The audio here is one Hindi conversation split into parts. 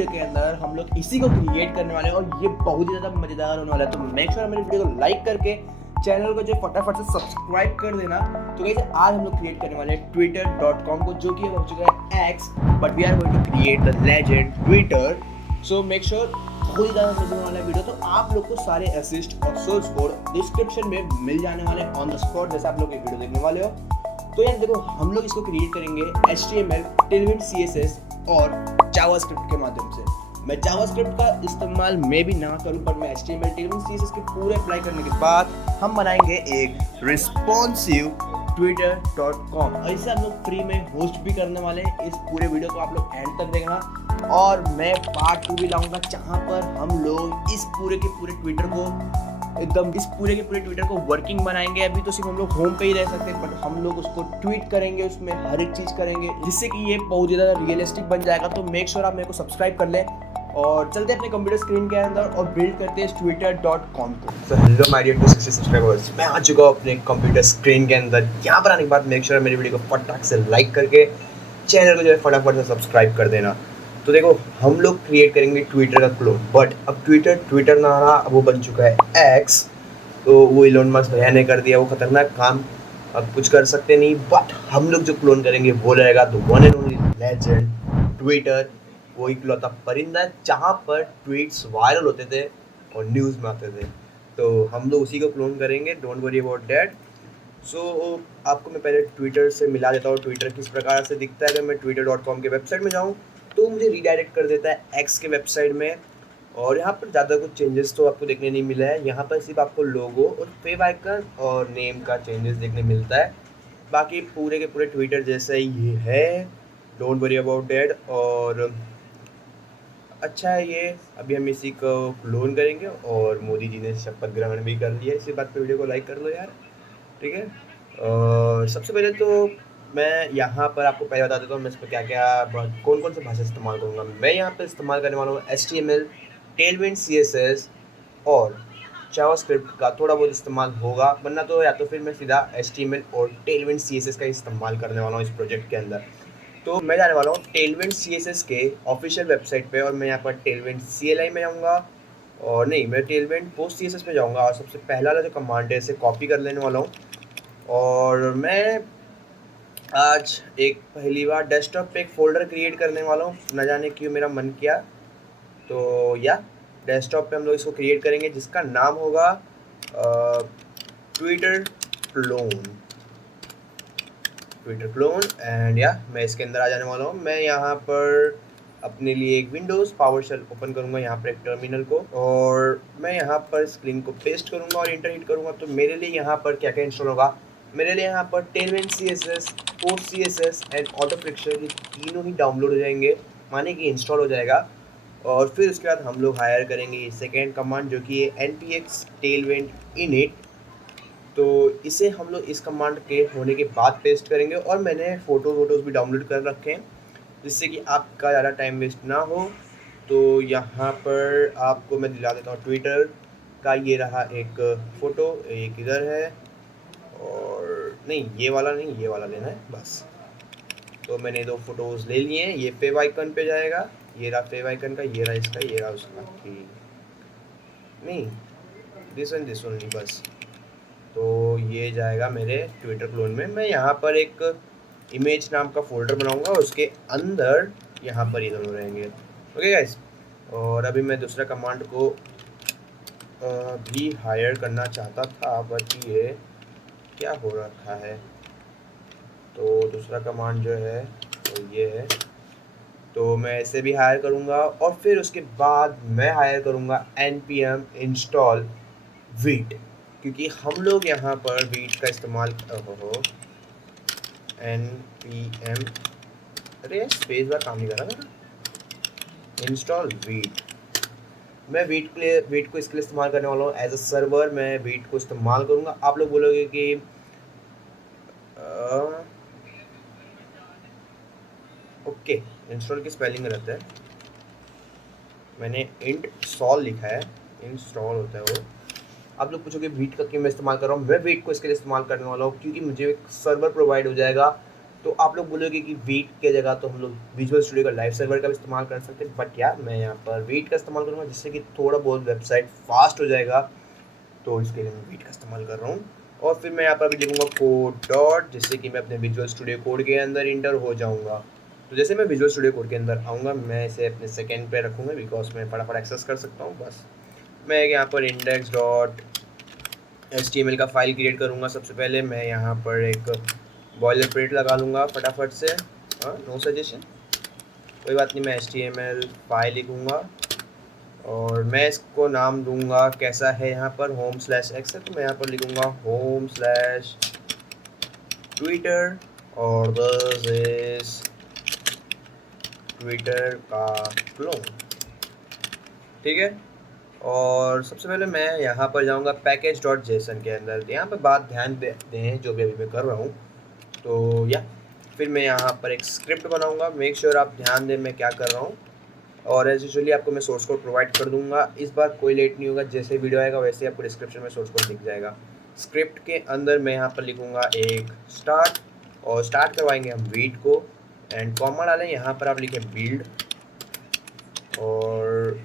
वीडियो के अंदर हम लोग इसी को क्रिएट करने वाले हैं और ये बहुत ही ज़्यादा मज़ेदार होने वाला है। तो मेक श्योर मेरी वीडियो को लाइक करके चैनल को जो फटाफट से सब्सक्राइब कर देना। तो गाइस आज हम लोग क्रिएट करने वाले हैं twitter.com को, जो कि अब हो चुका है X, but we are going to create the legend Twitter. So make sure बहुत ही ज़्यादा मज़ेदार वाला वीडियो। तो आप लोग को सारे असिस्ट और सोर्स कोड डिस्क्रिप्शन में मिल जाने वाले ऑन द स्पॉट, जैसे आप लोग ये वीडियो देखने वाले हो। तो यार देखो, हम लोग इसको क्रिएट करेंगे HTML, Tailwind CSS और जावास्क्रिप्ट के माध्यम से। मैं जावास्क्रिप्ट का इस्तेमाल मैं भी ना करूं, पर मैं HTML, Tailwind CSS के पूरे अप्लाई करने के बाद हम बनाएंगे एक रिस्पॉन्सिव twitter.com और इसे हम लोग फ्री में होस्ट भी करने वाले हैं। इस पूरे वीडियो को आप लोग एंड तक देखना और मैं पार्ट 2 भी लाऊंगा, जहां पर हम लोग इस पूरे के पूरे ट्विटर को एकदम इस पूरे के पूरे ट्विटर को वर्किंग बनाएंगे। अभी तो सिर्फ हम लोग होम पे ही रह सकते हैं, बट हम लोग उसको ट्वीट करेंगे, उसमें हर एक चीज़ करेंगे, जिससे कि ये बहुत ज़्यादा रियलिस्टिक बन जाएगा। तो मेक श्योर आप मेरे को सब्सक्राइब कर लें और चलते हैं अपने कंप्यूटर स्क्रीन के अंदर और बिल्ड करते हैं twitter.com को। तो हेलो माय डियर 260 सब्सक्राइबर्स, मैं आ चुका हूँ अपने कंप्यूटर स्क्रीन के अंदर। यहाँ पर आने के बाद मेक श्योर मेरी वीडियो को फटाक से लाइक करके चैनल को जो है फटाफट से सब्सक्राइब कर देना। तो देखो, हम लोग क्रिएट करेंगे ट्विटर का क्लोन, बट अब ट्विटर ना रहा, अब वो बन चुका है एक्स। तो वो इलोन मस्क भैया ने कर दिया वो खतरनाक काम, अब कुछ कर सकते नहीं। बट हम लोग जो क्लोन करेंगे वो रहेगा the one and only legend Twitter. वो इकलौता परिंदा है जहाँ पर ट्वीट्स वायरल होते थे और न्यूज़ में आते थे। तो हम लोग उसी को क्लोन करेंगे, डोंट वरी अबाउट डैट। सो आपको मैं पहले ट्विटर से मिला देता हूँ, ट्विटर किस प्रकार से दिखता है। अगर मैं twitter.com के वेबसाइट में जाऊँ तो मुझे रीडायरेक्ट कर देता है एक्स के वेबसाइट में, और यहाँ पर ज़्यादा कुछ चेंजेस तो आपको देखने नहीं मिला है। यहाँ पर सिर्फ आपको लोगो और फेव आइकन और नेम का चेंजेस देखने मिलता है। बाकी पूरे के पूरे ट्विटर जैसा ही ये है, डोंट वरी अबाउट डैट। और अच्छा है ये, अभी हम इसी को क्लोन करेंगे और मोदी जी ने शपथ ग्रहण भी कर लिया। इसी बात पे वीडियो को लाइक कर लो यार, ठीक है। और सबसे पहले तो मैं यहाँ पर आपको पहले बता देता हूँ मैं इस पर क्या क्या कौन कौन से भाषा इस्तेमाल करूँगा। मैं यहाँ पर इस्तेमाल करने वाला हूँ HTML, Tailwind CSS और जावास्क्रिप्ट का थोड़ा बहुत इस्तेमाल होगा, वरना तो या तो फिर मैं सीधा HTML और Tailwind CSS का इस्तेमाल करने वाला हूँ इस प्रोजेक्ट के अंदर। तो मैं जाने वाला हूँ Tailwind CSS के ऑफिशियल वेबसाइट पे, और मैं यहाँ पर Tailwind CLI में जाऊँगा, और नहीं, मैं Tailwind पोस्ट CSS में जाऊँगा और सबसे पहला वाला जो कमांड है इसे कॉपी कर लेने वाला हूँ। और मैं आज एक पहली बार डेस्कटॉप पे एक फ़ोल्डर क्रिएट करने वाला हूँ, न जाने क्यों मेरा मन किया। तो या डेस्कटॉप पे हम लोग इसको क्रिएट करेंगे, जिसका नाम होगा ट्विटर क्लोन। एंड या मैं इसके अंदर आ जाने वाला हूँ। मैं यहाँ पर अपने लिए एक विंडोज़ पावरशेल ओपन करूँगा, यहाँ पर एक टर्मिनल को, और मैं यहाँ पर स्क्रीन को पेस्ट करूँगा और इंटर हिट करूँगा। तो मेरे लिए यहाँ पर क्या क्या इंस्टॉल होगा, मेरे लिए यहाँ पर Tailwind CSS, post CSS and auto friction, ये तीनों ही डाउनलोड हो जाएंगे, माने कि इंस्टॉल हो जाएगा। और फिर उसके बाद हम लोग हायर करेंगे सेकेंड कमांड, जो कि है npx tailwind init। तो इसे हम लोग इस कमांड के होने के बाद पेस्ट करेंगे, और मैंने फ़ोटोज़ भी डाउनलोड कर रखे हैं, जिससे कि आपका ज़्यादा टाइम वेस्ट ना हो। तो यहाँ पर आपको मैं दिला देता हूँ ट्विटर का, ये रहा एक फ़ोटो, एक इधर है, और नहीं ये वाला नहीं, ये वाला लेना है बस। तो मैंने 2 फ़ोटोज़ ले लिए हैं। ये फेव आइकन पे जाएगा, ये रहा फेव आइकन का, ये रहा इसका, ये रहा उसका, ठीक नहीं, दिस वन नहीं, बस। तो ये जाएगा मेरे ट्विटर क्लोन में। मैं यहाँ पर एक इमेज नाम का फ़ोल्डर बनाऊँगा, उसके अंदर यहाँ पर ये दोनों रहेंगे। ओके गाइस, और अभी मैं दूसरा कमांड को भी हायर करना चाहता था, बट ये क्या हो रखा है। तो दूसरा कमांड जो है तो ये है, तो मैं इसे भी हायर करूँगा, और फिर उसके बाद मैं हायर करूँगा npm install वीट, क्योंकि हम लोग यहाँ पर वीट का इस्तेमाल npm, अरे स्पेस बार काम नहीं कर रहा था, इंस्टॉल वीट। मैं वीट को इसके लिए इस्तेमाल करने वाला हूँ एज अ सर्वर। मैं वीट को इस्तेमाल करूँगा। आप लोग बोलोगे कि ओके, इंस्टॉल की स्पेलिंग गलत है, मैंने इंस्टॉल लिखा है, इंस्टॉल होता है वो। आप लोग पूछोगे वीट का क्यों मैं इस्तेमाल कर रहा हूँ। मैं वीट को इसके लिए इस्तेमाल करने वाला हूँ क्योंकि मुझे एक सर्वर प्रोवाइड हो जाएगा तो आप लोग बोलोगे कि वीट की जगह तो हम लोग विजुअल स्टूडियो का लाइव सर्वर का भी इस्तेमाल कर सकते हैं, बट यार मैं यहाँ पर वीट का इस्तेमाल करूँगा जिससे कि थोड़ा बहुत वेबसाइट फास्ट हो जाएगा, तो इसके लिए मैं वीट का इस्तेमाल कर रहा हूँ। और फिर मैं यहाँ पर अभी लिखूँगा कोड डॉट, जिससे कि मैं अपने विजुअल स्टूडियो कोड के अंदर इंटर हो जाऊँगा। तो जैसे मैं विजुअल स्टूडियो कोड के अंदर आऊँगा, मैं इसे अपने सेकेंड पे रखूँगा बिकॉज मैं फटाफट एक्सेस कर सकता हूँ। बस मैं यहाँ पर इंडेक्स डॉट HTML का फाइल क्रिएट करूँगा। सबसे पहले मैं यहाँ पर एक बॉयलर प्लेट लगा लूँगा फटाफट से। नो सजेशन, कोई बात नहीं, मैं HTML फाइल लिखूँगा और मैं इसको नाम दूंगा कैसा है, यहाँ पर home/x है तो मैं यहाँ पर लिखूँगा home/Twitter और दिस इज ट्विटर का क्लोन। ठीक है, और सबसे पहले मैं यहाँ पर जाऊँगा package.json के अंदर। यहाँ पर बात ध्यान दें जो भी अभी मैं कर रहा हूँ। तो या फिर मैं यहाँ पर एक स्क्रिप्ट बनाऊँगा। मेक श्योर आप ध्यान दें मैं क्या कर रहा हूँ, और एज यूजुअली आपको मैं सोर्स कोड प्रोवाइड कर दूंगा। इस बार कोई लेट नहीं होगा, जैसे वीडियो आएगा वैसे आपको डिस्क्रिप्शन में सोर्स कोड दिख जाएगा। स्क्रिप्ट के अंदर मैं यहाँ पर लिखूँगा एक स्टार्ट, और स्टार्ट करवाएंगे हम वीट को, एंड कॉमा डालें। यहाँ पर आप लिखें बिल्ड और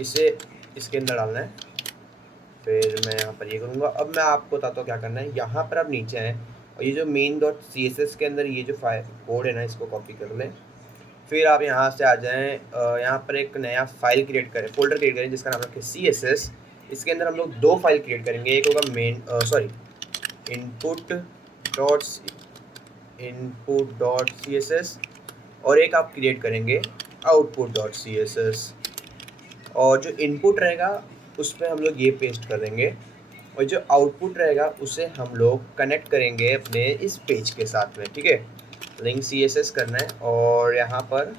इसे इसके अंदर डालना है। फिर मैं यहाँ पर ये करूँगा। अब मैं आपको बताता हूँ क्या करना है। यहाँ पर आप नीचे आएँ और ये जो main.css के अंदर ये जो फाइल कोड है ना, इसको कॉपी कर लें। फिर आप यहाँ से आ जाएँ, यहाँ पर एक नया फाइल क्रिएट करें, फोल्डर क्रिएट करें जिसका नाम रखें CSS। इसके अंदर हम लोग दो फाइल क्रिएट करेंगे, एक होगा input.css और एक आप क्रिएट करेंगे output.css। और जो इनपुट रहेगा उस पर हम लोग ये पेस्ट कर देंगे, और जो आउटपुट रहेगा उसे हम लोग कनेक्ट करेंगे अपने इस पेज के साथ में। ठीक है, लिंक CSS करना है और यहाँ पर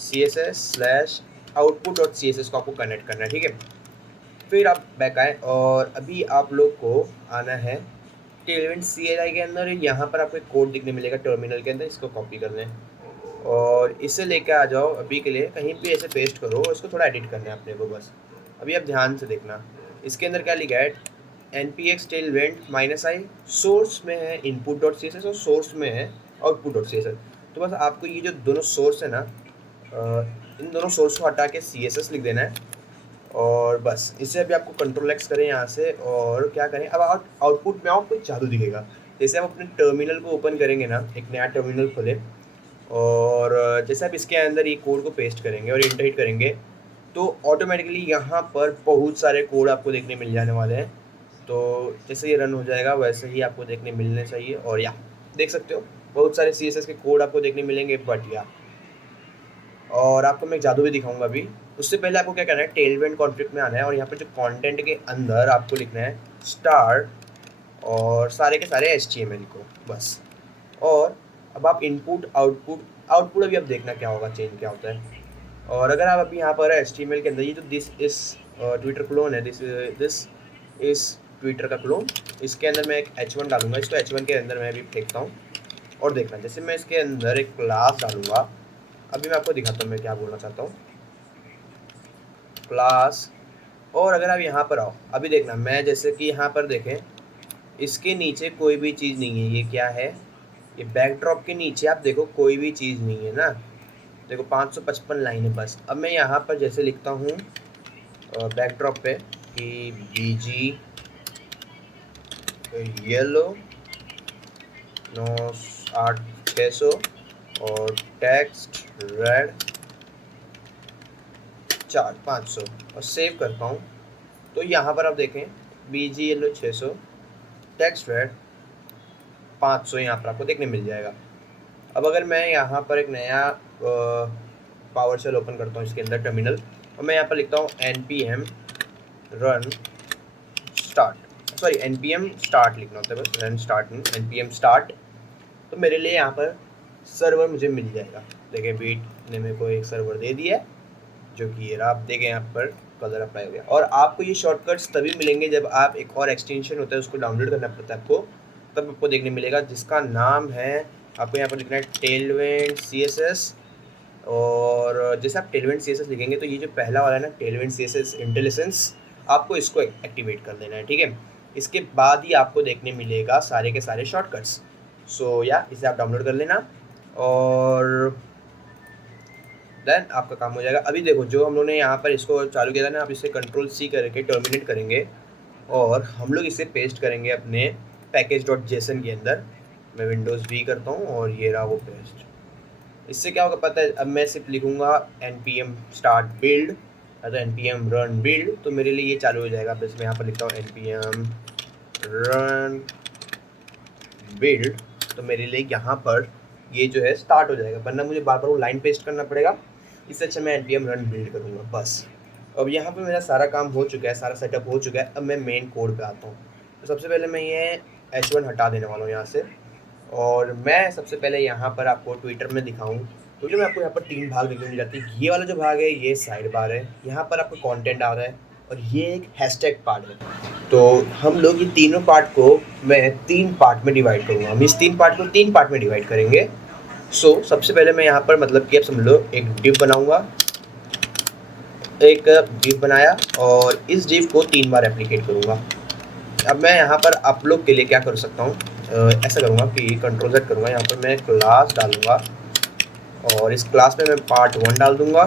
CSS/output.css को आपको कनेक्ट करना है। ठीक है, फिर आप बैक आए और अभी आप लोग को आना है टेलविंड CLI के अंदर। यहाँ पर आपको एक कोड दिखने मिलेगा टर्मिनल के अंदर, इसको कॉपी कर लें और इसे लेके आ जाओ। अभी के लिए कहीं भी ऐसे पेस्ट करो, इसको थोड़ा एडिट करना है अपने को बस। अभी आप ध्यान से देखना, इसके अंदर क्या लिखा है, npx tailwind-i सोर्स में है input.css और सोर्स में है output.css। तो बस आपको ये जो दोनों सोर्स है ना, इन दोनों सोर्स को हटा के CSS लिख देना है और बस इसे अभी आपको Ctrl+X करें यहाँ से और क्या करें। अब आउटपुट में आपको जादू दिखेगा। जैसे आप अपने टर्मिनल को ओपन करेंगे ना, एक नया टर्मिनल खोले और जैसे आप इसके अंदर ये कोड को पेस्ट करेंगे और इंटर हिट करेंगे तो ऑटोमेटिकली यहाँ पर बहुत सारे कोड आपको देखने मिल जाने वाले हैं। तो जैसे ये रन हो जाएगा वैसे ही आपको देखने मिलने चाहिए, और या देख सकते हो बहुत सारे CSS के कोड आपको देखने मिलेंगे। बट या और आपको मैं एक जादू भी दिखाऊंगा अभी। उससे पहले आपको क्या करना है, टेलविंड कॉन्फ्लिक्ट में आना है और यहाँ पर जो कंटेंट के अंदर आपको लिखना है स्टार्ट और सारे के सारे HTML को बस। और अब आप इनपुट आउटपुट अभी आप देखना क्या होगा, चेंज क्या होता है। और अगर आप अभी यहाँ पर HTML के अंदर ये जो दिस इस ट्विटर क्लोन है, दिस इस ट्विटर का क्लोन, इसके अंदर मैं एक h1 डालूंगा। इसको h1 के अंदर मैं अभी फेंकता हूँ और देखना, जैसे मैं इसके अंदर एक क्लास डालूंगा। अभी मैं आपको दिखाता हूँ मैं क्या बोलना चाहता हूँ, क्लास। और अगर आप यहाँ पर आओ, अभी देखना, मैं जैसे कि यहाँ पर देखें इसके नीचे कोई भी चीज़ नहीं है। ये क्या है, ये बैकड्रॉप के नीचे आप देखो कोई भी चीज़ नहीं है ना। देखो 555 लाइन है बस। अब मैं यहाँ पर जैसे लिखता हूँ बैकड्रॉप पे कि BG येलो 9600 और टेक्स्ट रेड 500 और सेव करता हूँ। तो यहाँ पर आप देखें BG येलो 600 टेक्स्ट रेड 500 यहाँ पर आपको देखने मिल जाएगा। अब अगर मैं यहाँ पर एक नया पावर शेल ओपन करता हूँ इसके अंदर टर्मिनल, और मैं यहाँ पर लिखता हूँ npm start लिखना होता है बस, run start नहीं, npm start। तो मेरे लिए यहाँ पर सर्वर मुझे मिल जाएगा। देखिए बीट ने मेरे को एक सर्वर दे दिया है जो कि ये आप देखें यहाँ पर कलर अप्लाई हो गया। और आपको ये शॉर्टकट्स तभी मिलेंगे जब आप एक और एक्सटेंशन होता है उसको डाउनलोड करना पड़ता है आपको, तब आपको देखने मिलेगा जिसका नाम है, आपको यहाँ पर लिखना है टेलविंड CSS। और जैसे आप टेलविंड CSS लिखेंगे तो ये जो पहला वाला है ना, टेलविंड CSS इंटेलिजेंस, आपको इसको एक्टिवेट कर देना है। ठीक है, इसके बाद ही आपको देखने मिलेगा सारे के सारे शॉर्टकट्स। सो या इसे आप डाउनलोड कर लेना और देन आपका काम हो जाएगा। अभी देखो जो हम लोगों ने यहाँ पर इसको चालू किया था ना, आप इसे Ctrl+C करके टर्मिनेट करेंगे और हम लोग इसे पेस्ट करेंगे अपने package.json के अंदर। मैं विंडोज़ V करता हूँ और ये रहा वो पेस्ट। इससे क्या होगा पता है, अब मैं सिर्फ लिखूँगा npm start build या तो npm run build, तो मेरे लिए ये चालू हो जाएगा। बस मैं यहाँ पर लिखता हूँ npm run build, तो मेरे लिए यहाँ पर ये जो है स्टार्ट हो जाएगा, वरना मुझे बार बार वो लाइन पेस्ट करना पड़ेगा। इससे अच्छा मैं npm run build करूँगा बस। अब यहाँ पे मेरा सारा काम हो चुका है, सारा सेटअप हो चुका है। अब मैं मेन कोड पे आता हूँ। तो सबसे पहले मैं ये h1 हटा देने वाला हूँ यहाँ से, और मैं सबसे पहले यहाँ पर आपको ट्विटर में दिखाऊँ। ट्विटर में आपको यहाँ पर 3 भाग देखने मिल जाती है। ये वाला जो भाग है ये साइड बार है, यहाँ पर आपको कंटेंट आ रहा है, और ये एक हैशटैग पार्ट है। तो हम लोग ये तीनों पार्ट को मैं 3 पार्ट में डिवाइड करूँगा। हम इस 3 पार्ट को 3 पार्ट में डिवाइड करेंगे। सो सबसे पहले मैं यहाँ पर मतलब कि आप समझ लो एक डिव बनाऊँगा, एक डिव बनाया और इस डिव को 3 बार एप्लीकेट करूँगा। अब मैं यहाँ पर आप लोग के लिए क्या कर सकता हूँ, ऐसा करूँगा कि Ctrl+Z करूँगा, यहाँ पर मैं क्लास डालूँगा और इस क्लास में मैं पार्ट 1 डाल दूँगा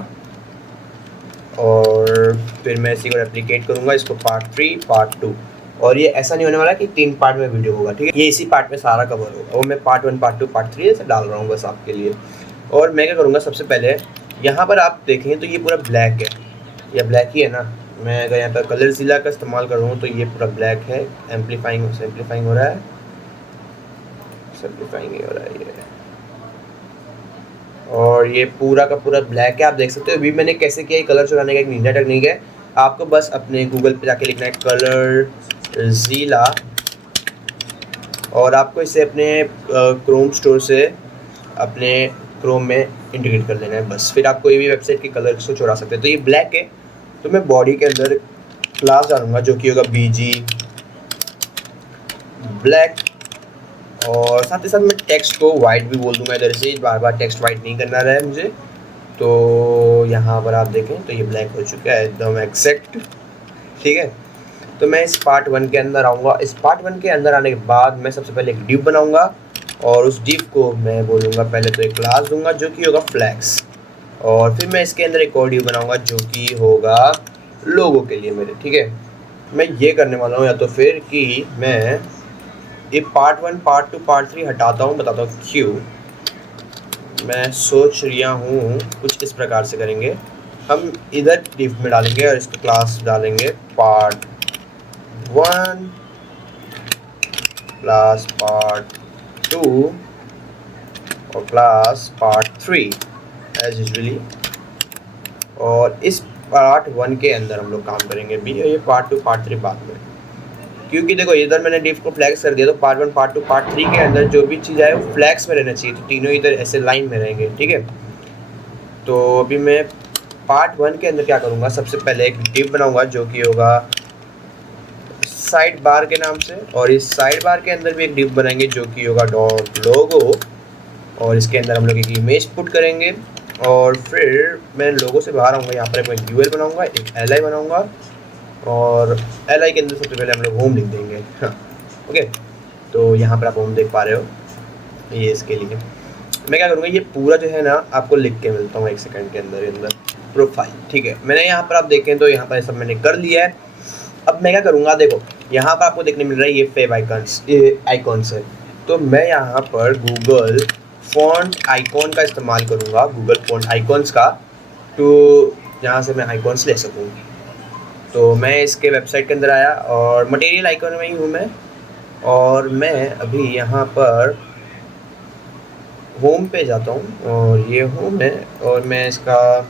और फिर मैं इसी को एप्लीकेट करूँगा, इसको पार्ट 3 पार्ट 2। और ये ऐसा नहीं होने वाला कि 3 पार्ट में वीडियो होगा, ठीक है, ये इसी पार्ट में सारा कवर होगा। और मैं पार्ट 1 पार्ट 2 पार्ट 3 ऐसे डाल रहा हूँ बस आपके लिए। और मैं क्या करूँगा, सबसे पहले यहाँ पर आप देखें तो ये पूरा ब्लैक है, या ब्लैक ही है ना। मैं अगर यहाँ पर कलरज़िला का इस्तेमाल कर रहा हूँ तो ये पूरा ब्लैक है। एम्पलीफाइंग हो रहा है, सिंपलीफाइंग हो रहा है ये, और ये पूरा का पूरा ब्लैक है। आप देख सकते हो अभी मैंने कैसे किया। कलर चुराने का एक निंजा टेक्निक है। आपको बस अपने गूगल पे जाके लिखना है कलरज़िला, और आपको इसे अपने क्रोम स्टोर से अपने क्रोम में इंटीग्रेट कर लेना है बस। फिर आप कोई भी वेबसाइट के कलर को चुरा सकते हैं। तो ये ब्लैक है, तो मैं बॉडी के अंदर क्लास डालूंगा जो कि होगा bg ब्लैक, और साथ ही साथ मैं टेक्स्ट को वाइट भी बोल दूंगा इधर से। बार बार टेक्स्ट वाइट नहीं करना रहा है मुझे। तो यहाँ पर आप देखें तो ये ब्लैक हो चुका है एकदम एग्जैक्ट, ठीक है। तो मैं इस पार्ट 1 के अंदर आऊँगा। इस पार्ट 1 के अंदर आने के बाद मैं सबसे पहले एक डिव बनाऊँगा, और उस डिव को मैं बोलूँगा पहले तो एक क्लास दूंगा जो कि होगा फ्लैक्स, और फिर मैं इसके अंदर एक और डिव बनाऊँगा जो कि होगा लोगो के लिए मेरे, ठीक है। मैं ये करने वाला हूँ, या तो फिर कि मैं ये पार्ट 1 पार्ट 2 पार्ट 3 हटाता हूँ, बताता हूँ क्यों। मैं सोच रहा हूँ कुछ इस प्रकार से करेंगे। हम इधर डिव में डालेंगे और इसको क्लास डालेंगे पार्ट 1 क्लास पार्ट 2 और क्लास पार्ट 3 एज यूजुअली। और इस पार्ट 1 के अंदर हम लोग काम करेंगे भी, और ये पार्ट 2 पार्ट 3 बाद में। क्योंकि देखो इधर मैंने डिव को फ्लैक्स कर दिया, तो पार्ट 1 पार्ट 2 पार्ट 3 के अंदर जो भी चीज़ आए वो फ्लैक्स में रहना चाहिए। तो तीनों इधर ऐसे लाइन में रहेंगे, ठीक है। तो अभी मैं पार्ट 1 के अंदर क्या करूँगा, सबसे पहले एक डिव बनाऊँगा जो कि होगा साइड बार के नाम से, और इस साइड बार के अंदर भी एक डिव बनाएंगे जो कि होगा डॉट लोगो, और इसके अंदर हम लोग एक इमेज पुट करेंगे। और फिर मैं लोगो से बाहर आऊँगा, यहाँ पर एक यूएल बनाऊँगा, एक एल बनाऊँगा, और एल के अंदर सबसे पहले हम लोग होम लिख देंगे। हाँ ओके, तो यहाँ पर आप होम देख पा रहे हो। ये इसके लिए मैं क्या करूँगा, ये पूरा जो है ना आपको लिख के मिलता हूँ 1 सेकंड के अंदर प्रोफाइल, ठीक है। मैंने यहाँ पर आप देखें तो यहाँ पर सब मैंने कर लिया है। अब मैं क्या करूँगा, देखो यहाँ पर आपको देखने मिल रहा है ये फेव आइकन्स, ये आइकॉन्स है। तो मैं यहाँ पर गूगल फॉन्ट आइकॉन का इस्तेमाल करूँगा, गूगल फॉन्ट आइकॉन्स का, तो यहाँ से मैं आइकॉन्स ले सकूँ। तो मैं इसके वेबसाइट के अंदर आया और मटेरियल आइकॉन में ही हूँ मैं, और मैं अभी यहाँ पर होम पे जाता हूँ, और ये होम है। और मैं इसका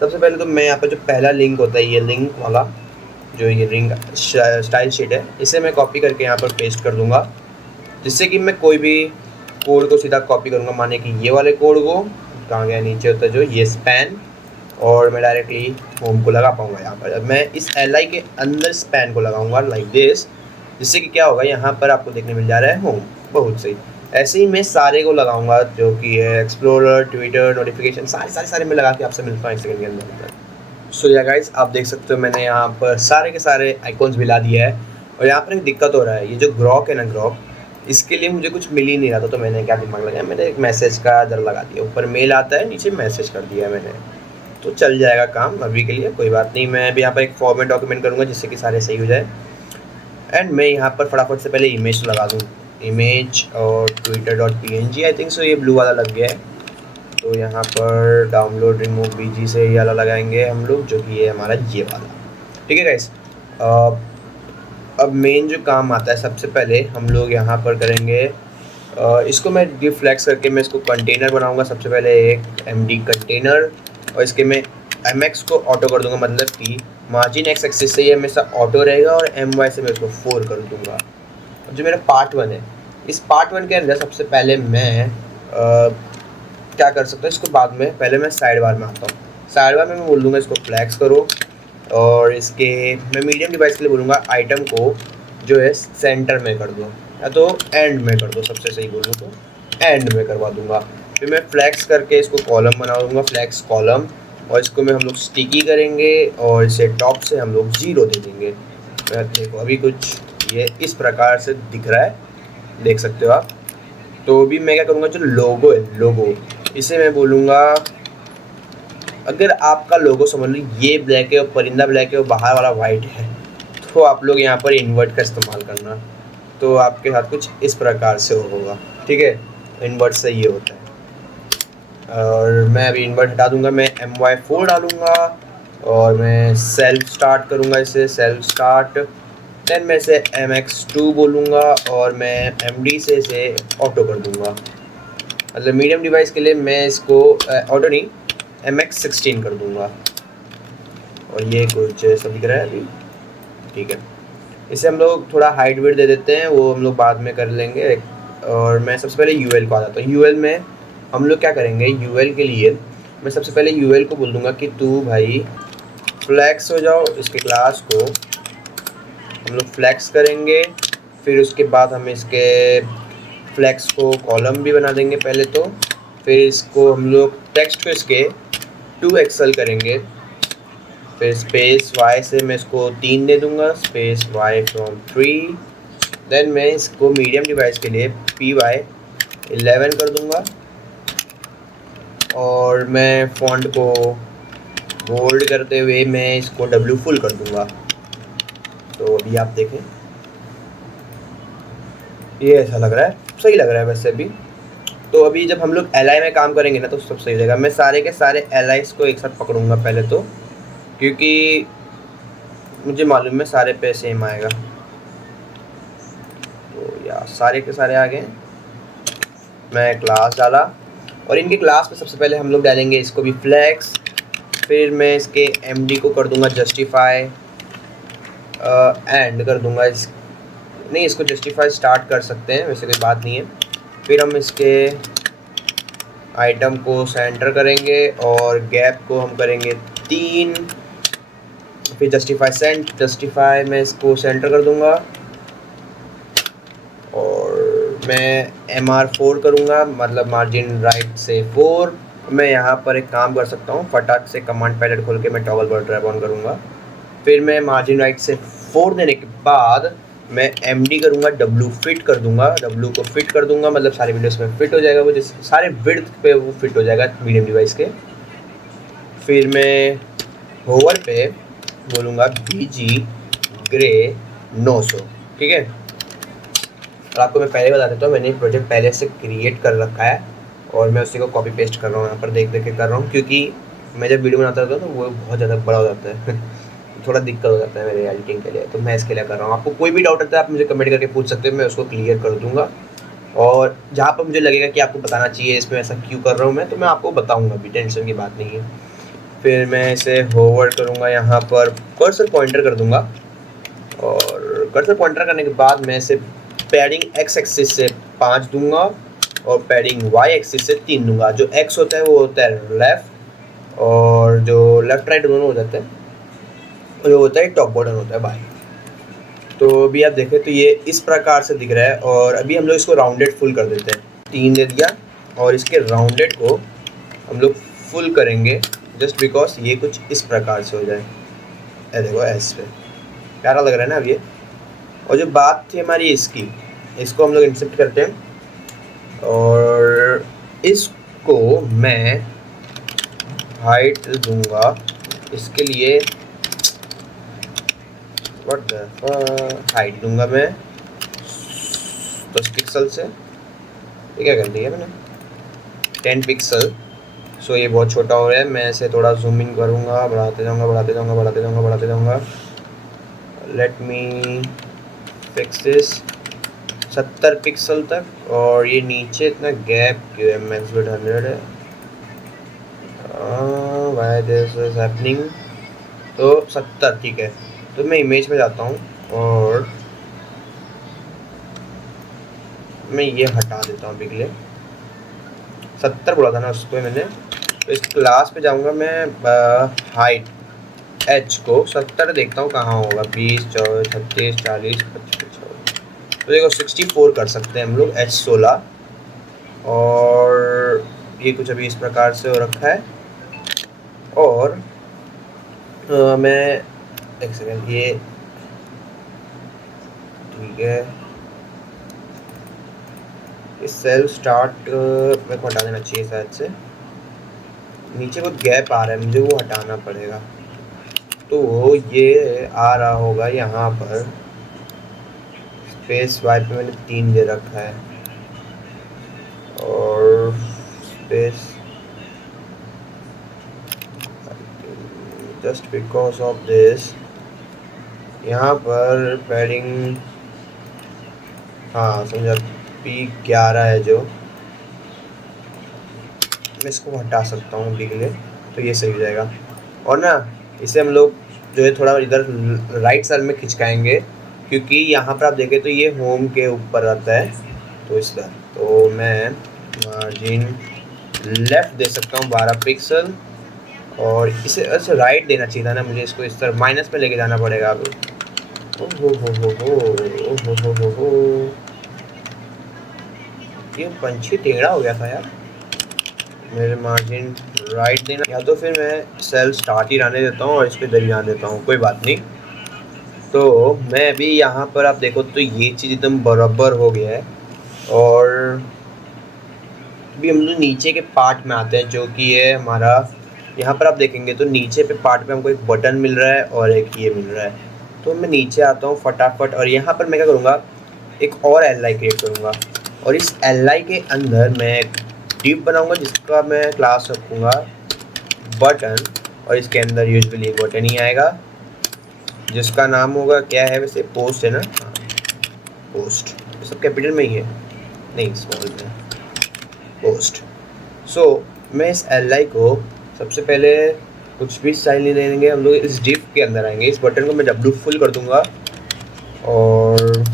सबसे पहले तो मैं यहाँ पर जो पहला लिंक होता है, ये लिंक वाला जो ये रिंग स्टाइल शीट है, इसे मैं कॉपी करके यहाँ पर पेस्ट कर दूँगा, जिससे कि मैं कोई भी कोड को सीधा कॉपी करूँगा। माने कि ये वाले कोड को कहाँ गया, नीचे होता है जो ये स्पैन, और मैं डायरेक्टली होम को लगा पाऊँगा यहाँ पर। अब मैं इस एल के अंदर स्पैन को लगाऊंगा लाइक दिस, जिससे कि क्या होगा, यहाँ पर आपको देखने मिल जा रहा है होम। बहुत सही। ऐसे ही मैं सारे को लगाऊंगा जो कि है एक्सप्लोरर, ट्विटर, नोटिफिकेशन, सारे मैं लगा के आपसे मिलता हूँ 1 सेकंड के अंदर। सो या गाइस, आप देख सकते हो मैंने यहाँ पर सारे के सारे आइकॉन्स मिला दिया है। और यहाँ पर एक दिक्कत हो रहा है, ये जो ग्रॉक है ना, ग्रॉक इसके लिए मुझे कुछ मिल ही नहीं रहा था, तो मैंने क्या दिमाग लगाया, मैंने एक मैसेज का इधर लगा दिया, ऊपर मेल आता है नीचे मैसेज कर दिया मैंने, तो चल जाएगा काम अभी के लिए, कोई बात नहीं। मैं अभी यहाँ पर एक फॉर्मेट डॉक्यूमेंट करूँगा जिससे कि सारे सही हो जाए। एंड मैं यहाँ पर फटाफट से पहले इमेज लगा दूँ, इमेज और twitter.png, आई थिंक सो ये ब्लू वाला लग गया है, तो यहाँ पर डाउनलोड रिमूव बीजी से ये वाला लगाएंगे हम लोग, जो कि ये हमारा ये वाला, ठीक है गाइस। अब मेन जो काम आता है, सबसे पहले हम लोग यहाँ पर करेंगे, इसको मैं डिफ्लेक्स करके मैं इसको कंटेनर बनाऊँगा। सबसे पहले एक md कंटेनर, और इसके मैं mx को ऑटो कर दूँगा, मतलब कि मार्जिन x एक्सिस से ये हमेशा ऑटो रहेगा, और my से मैं इसको 4 कर दूँगा। जो मेरा पार्ट 1 है, इस पार्ट 1 के अंदर सबसे पहले मैं क्या कर सकता हूँ, इसको बाद में, पहले मैं साइड बार में आता हूँ। साइड बार में मैं बोल दूँगा इसको फ्लैक्स करो, और इसके मैं मीडियम डिवाइस के लिए बोलूँगा आइटम को जो है सेंटर में कर दो, या तो एंड में कर दो, सबसे सही बोलूँ तो एंड में करवा दूँगा। फिर मैं फ्लैक्स करके इसको कॉलम बना दूँगा, फ्लैक्स कॉलम, और इसको में हम लोग स्टिकी करेंगे, और इसे टॉप से हम लोग 0 दे देंगे। देखो अभी कुछ ये इस प्रकार से दिख रहा है, देख सकते हो आप। तो अभी मैं क्या करूँगा, जो लोगो है, लोगो, इसे मैं बोलूँगा, अगर आपका लोगो समझ लो ये ब्लैक है और परिंदा ब्लैक है और बाहर वाला वाइट है, तो आप लोग यहाँ पर इन्वर्ट का इस्तेमाल करना, तो आपके साथ कुछ इस प्रकार से होगा, ठीक है। इन्वर्ट से ये होता है, और मैं अभी इन्वर्ट हटा दूंगा, मैं my4 डालूंगा, और मैं सेल्फ स्टार्ट करूंगा, इसे सेल्फ स्टार्ट, देन मैं इसे mx2 बोलूँगा, और मैं md से इसे ऑटो कर दूंगा। मतलब मीडियम डिवाइस के लिए मैं इसको ऑटो नहीं, mx16 कर दूंगा, और ये कुछ ऐसा दिख रहा है अभी, ठीक है। इसे हम लोग थोड़ा हाइट वेट दे देते हैं, वो हम लोग बाद में कर लेंगे। और मैं सबसे पहले यूएल को आ जाता हूँ। यूएल में हम लोग क्या करेंगे, यूएल के लिए मैं सबसे पहले यूएल को बोल दूँगा कि तू भाई फ्लैक्स हो जाओ, इसके क्लास को हम लोग फ्लैक्स करेंगे। फिर उसके बाद हम इसके फ्लैक्स को कॉलम भी बना देंगे पहले तो, फिर इसको हम लोग टेक्स्ट को इसके 2 एक्सल करेंगे, फिर स्पेस y से मैं इसको 3 दे दूंगा, स्पेस y फ्रॉम 3, देन मैं इसको मीडियम डिवाइस के लिए py11 कर दूंगा, और मैं फॉन्ट को बोल्ड करते हुए मैं इसको w फुल कर दूंगा। तो अभी आप देखें ये ऐसा लग रहा है, सही लग रहा है वैसे भी। तो अभी जब हम लोग li में काम करेंगे ना, तो सब सही हो जाएगा। मैं सारे के सारे li's को एक साथ पकड़ूंगा पहले तो, क्योंकि मुझे मालूम है सारे पे सेम आएगा। तो यार सारे के सारे आ गए। मैं क्लास डाला, और इनके क्लास में सबसे पहले हम लोग डालेंगे इसको भी फ्लैक्स, फिर मैं इसके md को कर दूंगा जस्टिफाई, एंड कर दूंगा नहीं, इसको जस्टिफाई स्टार्ट कर सकते हैं, वैसे कोई बात नहीं है। फिर हम इसके आइटम को सेंटर करेंगे, और गैप को हम करेंगे 3, फिर जस्टिफाई मैं इसको सेंटर कर दूंगा, और मैं mr4 करूंगा, मतलब मार्जिन राइट से 4। मैं यहाँ पर एक काम कर सकता हूँ, फटाक से कमांड पैलेट खोल के मैं टॉगल बॉर्डर ट्रैप ऑन करूँगा। फिर मैं मार्जिन राइट से 4 देने के बाद मैं md करूँगा, w फिट कर दूंगा, w को फिट कर दूंगा, मतलब सारे वीडियोस में फिट हो जाएगा वो, जिस सारे विड्थ पे वो फिट हो जाएगा मीडियम डिवाइस के। फिर मैं होवर पे बोलूँगा bg ग्रे 900, ठीक है। और आपको मैं पहले बता देता हूँ, मैंने प्रोजेक्ट पहले से क्रिएट कर रखा है, और मैं उसी को कॉपी पेस्ट कर रहा हूँ, यहाँ पर देख के कर रहा हूँ, क्योंकि मैं जब वीडियो बनाता था तो वो बहुत ज़्यादा बड़ा हो जाता है थोड़ा दिक्कत हो जाता है मेरे एडिटिंग के लिए, तो मैं इसके लिए कर रहा हूँ। आपको कोई भी डाउट रहता है आप मुझे कमेंट करके पूछ सकते हो, मैं उसको क्लियर कर दूँगा, और जहाँ पर मुझे लगेगा कि आपको बताना चाहिए इसमें ऐसा क्यों कर रहा हूँ मैं, तो मैं आपको बताऊँगा भी, टेंशन की बात नहीं है। फिर मैं इसे होवर करूँगा, यहाँ पर कर्सर पॉइंटर कर दूँगा, और कर्सर पॉइंटर करने के बाद मैं इसे पैडिंग x एक्सिस से 5 दूंगा, और पैडिंग y एक्सिस से 3 दूंगा। जो x होता है वो होता है लेफ़्ट, और जो लेफ़्ट राइट दोनों हो जाते हैं, और जो होता है टॉप बॉटम होता है बाय। तो अभी आप देखें तो ये इस प्रकार से दिख रहा है, और अभी हम लोग इसको राउंडेड फुल कर देते हैं, 3 दे दिया, और इसके राउंडेड को हम लोग फुल करेंगे, जस्ट बिकॉज ये कुछ इस प्रकार से हो जाए। देखो ऐसे प्यारा लग रहा है ना अब ये। और जो बात थी हमारी इसकी, इसको हम लोग इंसर्ट करते हैं और इसको मैं हाइट दूंगा, इसके लिए व्हाट द हाइट दूंगा मैं 10 पिक्सल से। ये क्या कर दिया मैंने, 10 पिक्सल। सो ये बहुत छोटा हो रहा है, मैं इसे थोड़ा जूम इन करूँगा, बढ़ाते जाऊँगा बढ़ाते जाऊँगा बढ़ाते जाऊँगा बढ़ाते जाऊँगा। Let me fix this 70 pixel तक। और ये नीचे इतना गैप क्यों है, मैक्स विड्थ 100 है, व्हाई दिस इज हैपनिंग। तो 70 ठीक है। तो मैं इमेज में जाता हूँ और मैं ये हटा देता हूँ पिघले, 70 बोला था ना उसको मैंने। तो इस क्लास पे जाऊँगा मैं, हाइट एच को 70 देखता हूँ कहाँ होगा, 20 24 36 40 25। तो देखो 64 कर सकते हैं हम लोग H16। और ये कुछ अभी इस प्रकार से हो रखा है। और मैं एक सेकेंड, ये ठीक है, इस सेल स्टार्ट मेरे को हटा देना चाहिए शायद से, नीचे कुछ गैप आ रहा है मुझे वो हटाना पड़ेगा। तो ये आ रहा होगा यहाँ पर, स्पेस वाई पे मैंने 3 दे रखा है और space just because of this यहाँ पर पैडिंग, हाँ समझा, P11 है जो, मैं इसको हटा सकता हूँ बिगले, तो ये सही हो जाएगा। और ना इसे हम लोग जो है थोड़ा इधर राइट साइड में खिंचकाएंगे, क्योंकि यहाँ पर आप देखें तो ये होम के ऊपर आता है, तो इस तरह। तो मैं मार्जिन लेफ़्ट दे सकता हूँ 12 पिक्सल, और इसे अच्छा राइट देना चाहिए था ना मुझे, इसको इस तरह माइनस में लेके जाना पड़ेगा अब। हो ये पंछी टेढ़ा हो गया था यार। मेरे मार्जिन राइट देना, या तो फिर मैं सेल स्टार्ट ही रहने देता हूँ और इस पर दरी रहने देता हूँ, कोई बात नहीं। तो मैं अभी यहाँ पर आप देखो तो ये चीज़ एकदम बराबर हो गया है। और अभी हम लोग नीचे के पार्ट में आते हैं, जो कि है हमारा, यहाँ पर आप देखेंगे तो नीचे पे पार्ट पे हमको एक बटन मिल रहा है और एक ये मिल रहा है। तो मैं नीचे आता हूँ फटाफट, और यहाँ पर मैं क्या करूँगा, एक और LI क्रिएट करूँगा, और इस LI के अंदर मैं एक डिव बनाऊँगा जिसका मैं क्लास रखूँगा बटन, और इसके अंदर यूजुअली एक बटन ही आएगा जिसका नाम होगा, क्या है वैसे, पोस्ट है ना, हाँ पोस्ट, सब कैपिटल में ही है, नहीं स्मॉल में, पोस्ट। सो मैं इस LI को सबसे पहले कुछ भी स्टाइल नहीं देंगे, हम लोग इस डिव के अंदर आएंगे, इस बटन को मैं W फुल कर दूंगा, और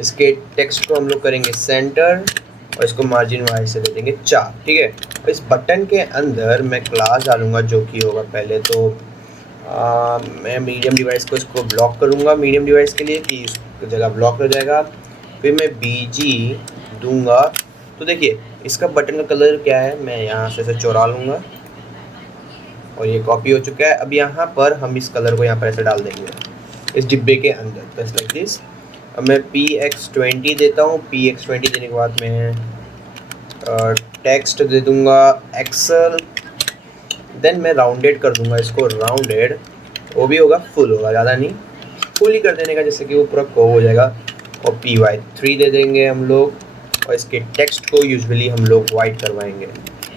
इसके टेक्स्ट को हम लोग करेंगे सेंटर, और इसको मार्जिन वाई से दे देंगे 4, ठीक है। और इस बटन के अंदर मैं क्लास डालूंगा जो कि होगा पहले तो मैं मीडियम डिवाइस को इसको ब्लॉक करूंगा, मीडियम डिवाइस के लिए कि इसकी जगह ब्लॉक हो जाएगा। फिर मैं BG दूंगा। तो देखिए इसका बटन का कलर क्या है, मैं यहाँ से इसे चुरा लूँगा और ये कॉपी हो चुका है। अब यहाँ पर हम इस कलर को यहाँ पर ऐसे डाल देंगे इस डिब्बे के अंदर, जस्ट लाइक दिस। अब मैं PX20 देता हूँ, PX20 देने के बाद मैं टेक्स्ट दे दूँगा एक्सेल, देन मैं राउंडेड कर दूँगा इसको, राउंडेड वो भी होगा फुल होगा, ज़्यादा नहीं, फुल ही कर देने का जिससे कि वो पूरा कर्व हो जाएगा। और PY3 दे देंगे हम लोग, और इसके टेक्स्ट को यूजुअली हम लोग वाइट करवाएंगे।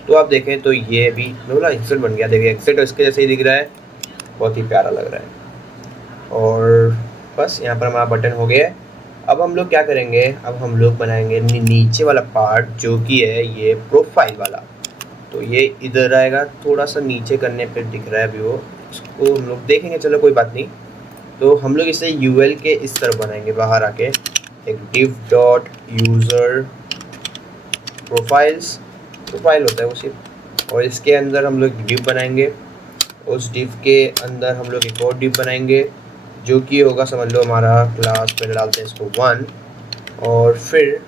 तो आप देखें तो ये भी बोला एक्सेल बन गया, देखिए एक्सेल तो इसके जैसे ही दिख रहा है, बहुत ही प्यारा लग रहा है। और बस यहाँ पर हमारा बटन हो गया है। अब हम लोग क्या करेंगे, अब हम लोग बनाएंगे नीचे वाला पार्ट जो कि है ये प्रोफाइल वाला। तो ये इधर आएगा, थोड़ा सा नीचे करने पर दिख रहा है अभी वो, इसको हम लोग देखेंगे, चलो कोई बात नहीं। तो हम लोग इसे UL के इस तरफ बनाएंगे, बाहर आके एक div dot user profiles, profile होता है वो सिर्फ, और इसके अंदर हम लोग डिव बनाएंगे। उस डिव के अंदर हम लोग एक और डिव बनाएंगे जो कि होगा, समझ लो हमारा क्लास, पहले डालते हैं इसको 1, और फिर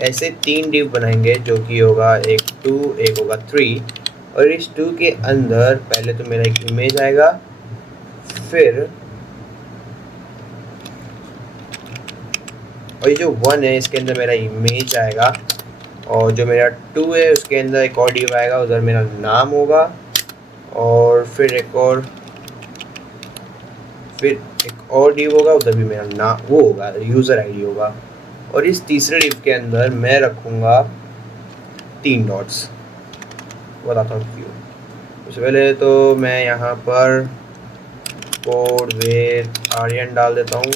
ऐसे 3 डिव बनाएंगे जो कि होगा एक 2, एक होगा 3, और इस 2 के अंदर पहले तो मेरा एक इमेज आएगा, फिर और ये जो 1 है इसके अंदर मेरा इमेज आएगा, और जो मेरा 2 है उसके अंदर एक और डिव आएगा, उधर मेरा नाम होगा, और फिर एक और डिव होगा, उधर भी मेरा नाम वो होगा, यूज़र आईडी होगा। और इस तीसरे डिव के अंदर मैं रखूँगा 3 डॉट्स, बताता हूँ क्यों। उससे पहले तो मैं यहाँ पर कोड विद आर्यन डाल देता हूँ,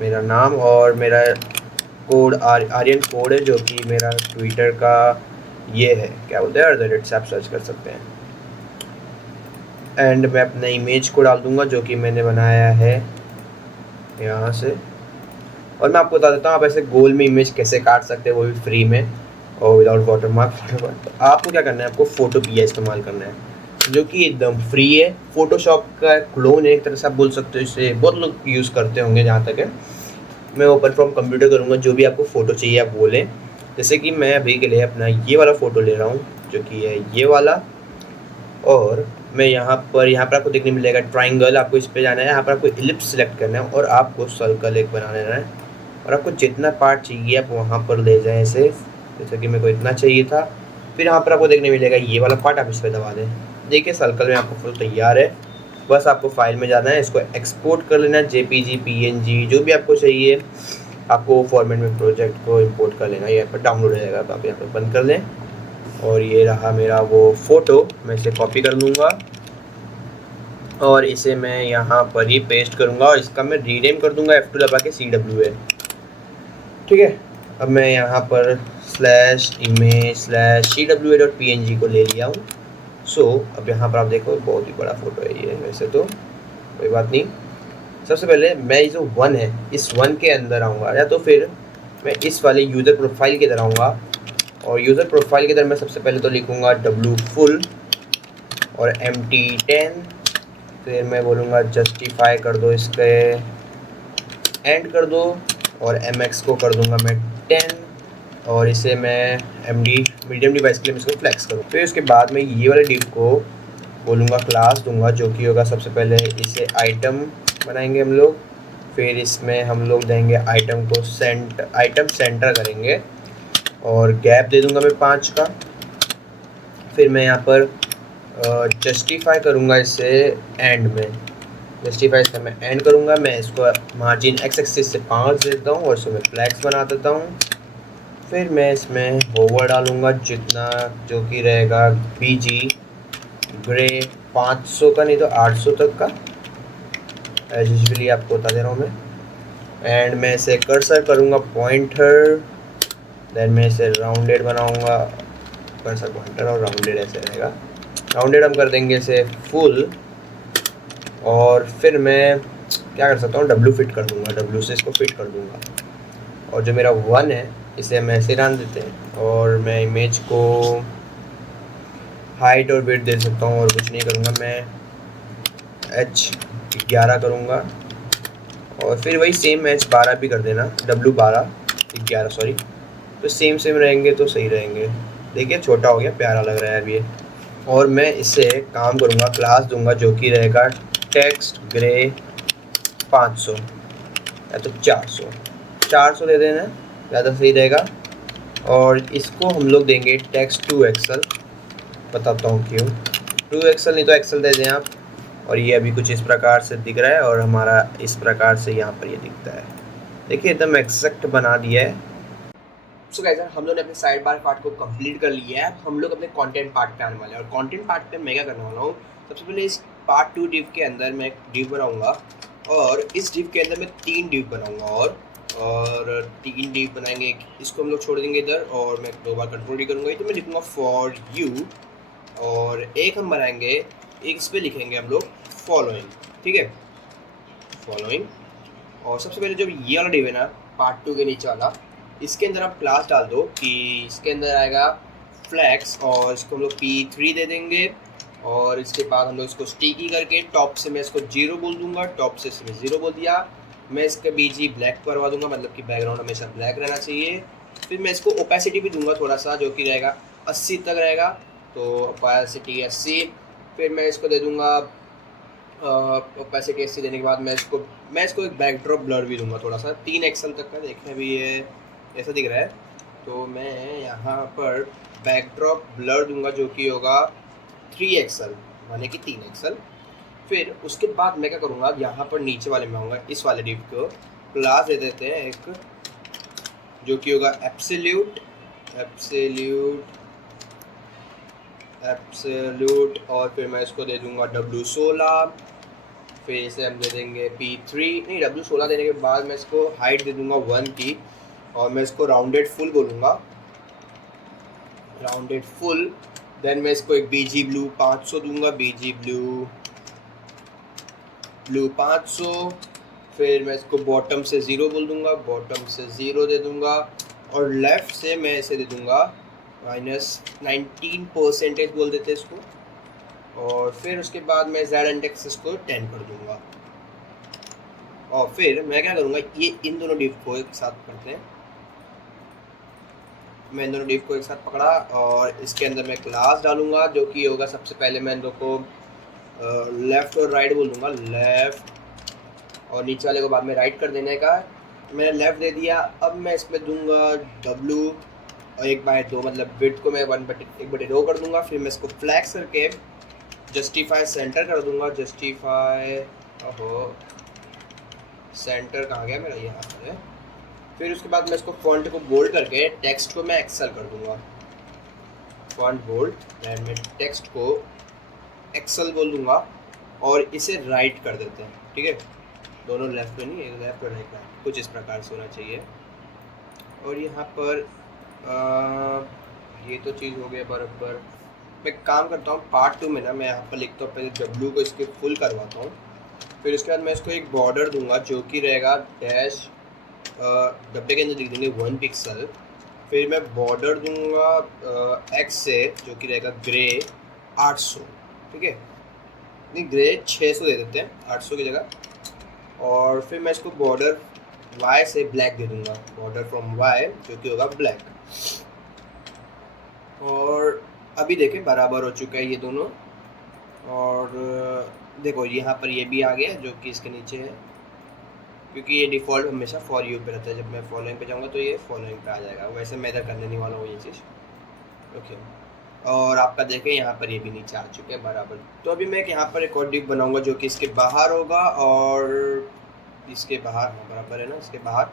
मेरा नाम, और मेरा कोड आर्यन कोड है जो कि मेरा ट्विटर का ये है, क्या बोलते हैं, @ से आप सर्च कर सकते हैं। एंड मैं अपना इमेज को डाल दूंगा जो कि मैंने बनाया है यहाँ से। और मैं आपको बता देता हूँ आप ऐसे गोल में इमेज कैसे काट सकते हैं, वो भी फ्री में और विदाउट वाटरमार्क। तो आपको क्या करना है, आपको फोटोपिया इस्तेमाल करना है जो कि एकदम फ्री है, फोटोशॉप का क्लोन है एक तरह से आप बोल सकते हो। इसे बहुत लोग यूज़ करते होंगे जहाँ तक है। मैं ओपन फ्रॉम कंप्यूटर करूँगा, जो भी आपको फ़ोटो चाहिए आप बोलें। जैसे कि मैं अभी के लिए अपना ये वाला फ़ोटो ले रहा हूँ जो कि है ये वाला, और मैं यहाँ पर आपको देखने मिलेगा ट्राइंगल, आपको इस पे जाना है, यहाँ पर आपको इलिप्स सेलेक्ट करना है और आपको सर्कल एक बना लेना है, और आपको जितना पार्ट चाहिए आप वहाँ पर ले जाएं ऐसे, जैसे कि मेरे को इतना चाहिए था। फिर यहाँ पर आपको देखने मिलेगा ये वाला पार्ट, आप इस पर दबा दें। देखिए सर्कल में आपको फुल तैयार है। बस आपको फाइल में जाना है, इसको एक्सपोर्ट कर लेना है, JPG PNG जो भी आपको चाहिए, आपको फॉर्मेट में प्रोजेक्ट को इंपोर्ट कर लेना। यहाँ पर डाउनलोड हो जाएगा, तो आप यहाँ पर बंद कर लें। और ये रहा मेरा वो फ़ोटो, मैं इसे कॉपी कर लूँगा और इसे मैं यहाँ पर ही पेस्ट करूँगा, और इसका मैं रीनेम कर दूँगा F2 दबा के CWA। ठीक है, अब मैं यहाँ पर /image/CWA.png को ले लिया हूँ। अब यहाँ पर आप देखो बहुत ही बड़ा फ़ोटो है ये, वैसे तो कोई बात नहीं। सबसे पहले मैं जो 1 है इस 1 के अंदर आऊँगा, या तो फिर मैं इस वाले यूज़र प्रोफाइल की तरह आऊँगा, और यूज़र प्रोफाइल की तरह मैं सबसे पहले तो लिखूँगा wfull और MT10, फिर मैं बोलूँगा जस्टिफाई कर दो, इसके एंड कर दो, और MX को कर दूँगा मैं 10, और इसे मैं MD मीडियम डिवाइस के लिए मैं इसको फ्लेक्स करूँ। फिर उसके बाद में ये वाले डिव को बोलूँगा क्लास दूँगा, जो कि होगा सबसे पहले इसे आइटम बनाएंगे हम लोग, फिर इसमें हम लोग देंगे आइटम को आइटम सेंटर करेंगे, और गैप दे दूँगा मैं 5 का। फिर मैं यहाँ पर जस्टिफाई करूँगा इसे एंड में, जस्टिफाई इसका मैं एंड करूँगा। मैं इसको मार्जिन X एक्सिस से 5 देता हूँ और इसको मैं फ्लैक्स बना देता हूँ। फिर मैं इसमें होवर डालूँगा जितना, जो कि रहेगा BG ग्रे 500 का, नहीं तो 800 तक का, एज यूजुअली आपको बता दे रहा हूँ मैं। एंड मैं इसे कर्सर करूँगा पॉइंटर, देन मैं इसे राउंडेड बनाऊँगा, कर्सर पॉइंटर और राउंडेड ऐसे रहेगा। राउंडेड हम कर देंगे इसे फुल, और फिर मैं क्या कर सकता हूँ, W फिट कर दूँगा, W से इसको फिट कर दूँगा। और जो मेरा 1 है इसे हम ऐसे डाल देते हैं, और मैं इमेज को हाइट और वेट दे सकता हूँ, और कुछ नहीं करूँगा, मैं H11 करूँगा, और फिर वही सेम H12 भी कर देना, W12 11 सॉरी, तो सेम रहेंगे तो सही रहेंगे। देखिए छोटा हो गया, प्यारा लग रहा है अभी। और मैं इसे काम करूँगा, क्लास दूंगा जो कि रहेगा टेक्स्ट ग्रे 500 या तो 400 दे देना, ज़्यादा सही रहेगा। और इसको हम लोग देंगे टेक्स्ट 2XL, बताता हूँ क्यों। 2XL नहीं तो XL दे दें आप। और ये अभी कुछ इस प्रकार से दिख रहा है, और हमारा इस प्रकार से यहाँ पर ये दिखता है। देखिए एकदम एक्जैक्ट बना दिया है। सो गाइस हम लोग ने अपने साइड बार पार्ट को कंप्लीट कर लिया है। हम लोग अपने कंटेंट पार्ट पे आने वाले हैं, और कंटेंट पार्ट पे मैं क्या करने वाला हूँ, सबसे पहले इस पार्ट 2 डिव के अंदर मैं एक डिव बनाऊँगा, और इस डिव के अंदर मैं 3 डिव बनाऊँगा, और 3 डिव बनाएंगे। इसको हम लोग छोड़ देंगे इधर, और मैं 2 बार कंट्रोल डी करूँगा, तो मैं लिखूँगा फॉर यू, और एक हम बनाएंगे, एक इस पर लिखेंगे हम लोग फॉलोइंग, ठीक है, फॉलोइंग। और सबसे पहले जो ये वाला डिव है ना, पार्ट 2 के नीचे वाला, इसके अंदर आप क्लास डाल दो कि इसके अंदर आएगा फ्लैक्स, और इसको हम लोग P3 दे देंगे। और इसके बाद हम लोग इसको स्टिकी करके टॉप से मैं इसको 0 बोल दूंगा, टॉप से इसमें 0 बोल दिया। मैं इसका BG ब्लैक करवा दूंगा, मतलब कि बैकग्राउंड हमेशा ब्लैक रहना चाहिए। फिर मैं इसको ओपेसिटी भी दूंगा थोड़ा सा, जो कि रहेगा 80 तक रहेगा, तो ओपेसिटी 80। फिर मैं इसको दे दूंगा ओपेसिटी ऐसे देने के बाद मैं इसको एक बैकड्रॉप ब्लर भी दूंगा थोड़ा सा 3 एक्सल तक का। देखें अभी ये ऐसा दिख रहा है, तो मैं यहाँ पर बैकड्रॉप ब्लर दूंगा जो कि होगा 3 एक्सल, माने कि 3 एक्सल। फिर उसके बाद मैं क्या करूँगा, यहाँ पर नीचे वाले में आऊँगा, इस वाले डिव को क्लास दे देते हैं एक जो कि होगा एब्सोल्यूट, और फिर मैं इसको दे दूंगा W16। फिर इसे हम दे देंगे P3, नहीं W16 देने के बाद मैं इसको हाइट दे दूंगा 1 की, और मैं इसको राउंडेड फुल बोलूँगा, राउंडेड फुल। देन मैं इसको एक BG ब्लू 500 दूंगा, BG ब्लू 500। फिर मैं इसको बॉटम से 0 बोल दूंगा, बॉटम से 0 दे दूंगा, और लेफ़्ट से मैं इसे दे दूंगा -19% बोल देते हैं इसको। और फिर उसके बाद मैं Z इंडेक्स इसको 10 कर दूंगा। और फिर मैं क्या करूँगा, ये इन दोनों डिव को एक साथ पकड़ते हैं, मैं इन दोनों डिव को एक साथ पकड़ा और इसके अंदर मैं क्लास डालूंगा जो कि होगा, सबसे पहले मैं इन दो को लेफ़्ट और राइट बोल दूँगा, लेफ़्ट, और नीचे वाले को बाद में राइट कर देने का। मैंने लेफ़्ट दे दिया, अब मैं इसमें दूंगा W और 1/2, मतलब विड्थ को मैं 1/2 कर दूंगा। फिर मैं इसको फ्लैक्स करके जस्टिफाई सेंटर कर दूंगा, जस्टिफाई, ओहो सेंटर कहाँ गया मेरा, यहाँ पर है। फिर उसके बाद मैं इसको फॉन्ट को बोल्ड करके टेक्स्ट को मैं एक्सेल कर दूंगा, फॉन्ट बोल्ड, एंड मैं टेक्स्ट को एक्सेल बोल दूंगा और इसे राइट कर देते हैं, ठीक है। दोनों लेफ्ट में नहीं, एक लेफ्ट और राइट, कुछ इस प्रकार से होना चाहिए। और यहाँ पर ये तो चीज़ हो गया बराबर। मैं काम करता हूँ पार्ट 2 में ना, मैं यहाँ पर लिखता हूँ पहले W को इसके फुल करवाता हूँ, फिर उसके बाद मैं इसको एक बॉर्डर दूंगा जो कि रहेगा डैश, डब्बे के अंदर लिख देंगे 1 पिक्सल। फिर मैं बॉर्डर दूंगा X से जो कि रहेगा ग्रे 800, ठीक है, नहीं ग्रे 600 दे देते हैं 800 की जगह। और फिर मैं इसको बॉर्डर Y से ब्लैक दे दूंगा, बॉर्डर फ्रॉम Y जो कि होगा ब्लैक। और अभी देखें बराबर हो चुका है ये दोनों। और देखो यहाँ पर ये भी आ गया जो कि इसके नीचे है, क्योंकि ये डिफ़ॉल्ट हमेशा फॉर यू पे रहता है। जब मैं फॉलोइंग पे जाऊँगा तो ये फॉलोइंग पे आ जाएगा, वैसे मैं इधर करने नहीं वाला हूँ ये चीज़, ओके। और आपका देखें यहाँ पर ये भी नीचे आ चुके हैं बराबर। तो अभी मैं यहाँ पर एक और डिप बनाऊँगा जो कि इसके बाहर होगा, और इसके बाहर बराबर है ना, इसके बाहर,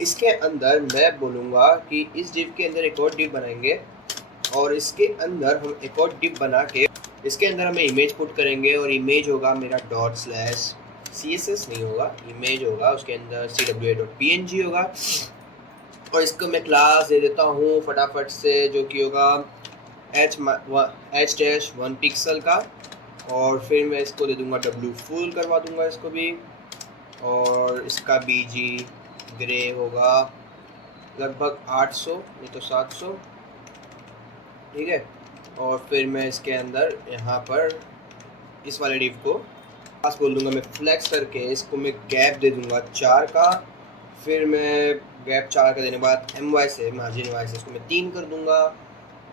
इसके अंदर मैं बोलूँगा कि इस डिप के अंदर एक और डिप बनाएंगे, और इसके अंदर हम एक और डिप बना के इसके अंदर हमें इमेज पुट करेंगे, और इमेज होगा मेरा ./CSS नहीं होगा, इमेज होगा, उसके अंदर CWA.png होगा। और इसको मैं क्लास दे देता हूँ फटाफट से जो कि होगा h-1 पिक्सल का। और फिर मैं इसको दे दूँगा W फुल करवा दूँगा इसको भी, और इसका BG ग्रे होगा लगभग 800 नहीं तो 700, ठीक है। और फिर मैं इसके अंदर यहाँ पर इस वाले डिव को पास बोल दूँगा, मैं फ्लैक्स करके इसको मैं गैप दे दूँगा 4 का। फिर मैं गैप 4 का देने के बाद MY से, मार्जिन Y से इसको मैं 3 कर दूँगा।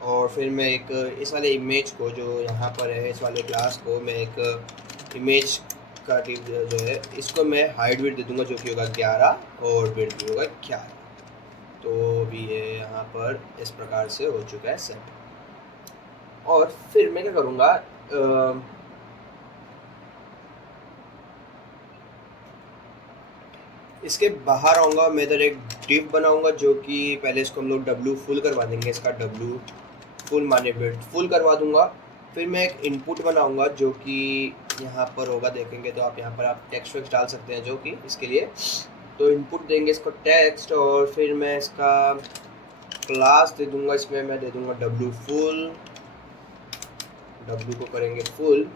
और फिर मैं एक इस वाले इमेज को जो यहाँ पर है, इस वाले क्लास को मैं एक इमेज का डिव जो है इसको मैं हाइट विड्थ दे दूँगा जो कि होगा 11, और विड्थ भी होगा 11। तो भी ये यहाँ पर इस प्रकार से हो चुका है सेट। और फिर मैं क्या करूँगा, इसके बाहर आऊँगा, मैं इधर एक डिव बनाऊँगा जो कि पहले इसको हम लोग W फुल करवा देंगे, इसका W फुल माने विड्थ फुल करवा दूँगा। फिर मैं एक इनपुट बनाऊँगा जो कि यहाँ पर होगा, देखेंगे तो आप यहाँ पर आप टेक्स्ट वेक्स्ट डाल सकते हैं जो कि इसके लिए। तो इनपुट देंगे इसको टेक्स्ट, और फिर मैं इसका क्लास दे दूँगा, इसमें मैं दे दूँगा W फुल, W को करेंगे फुल।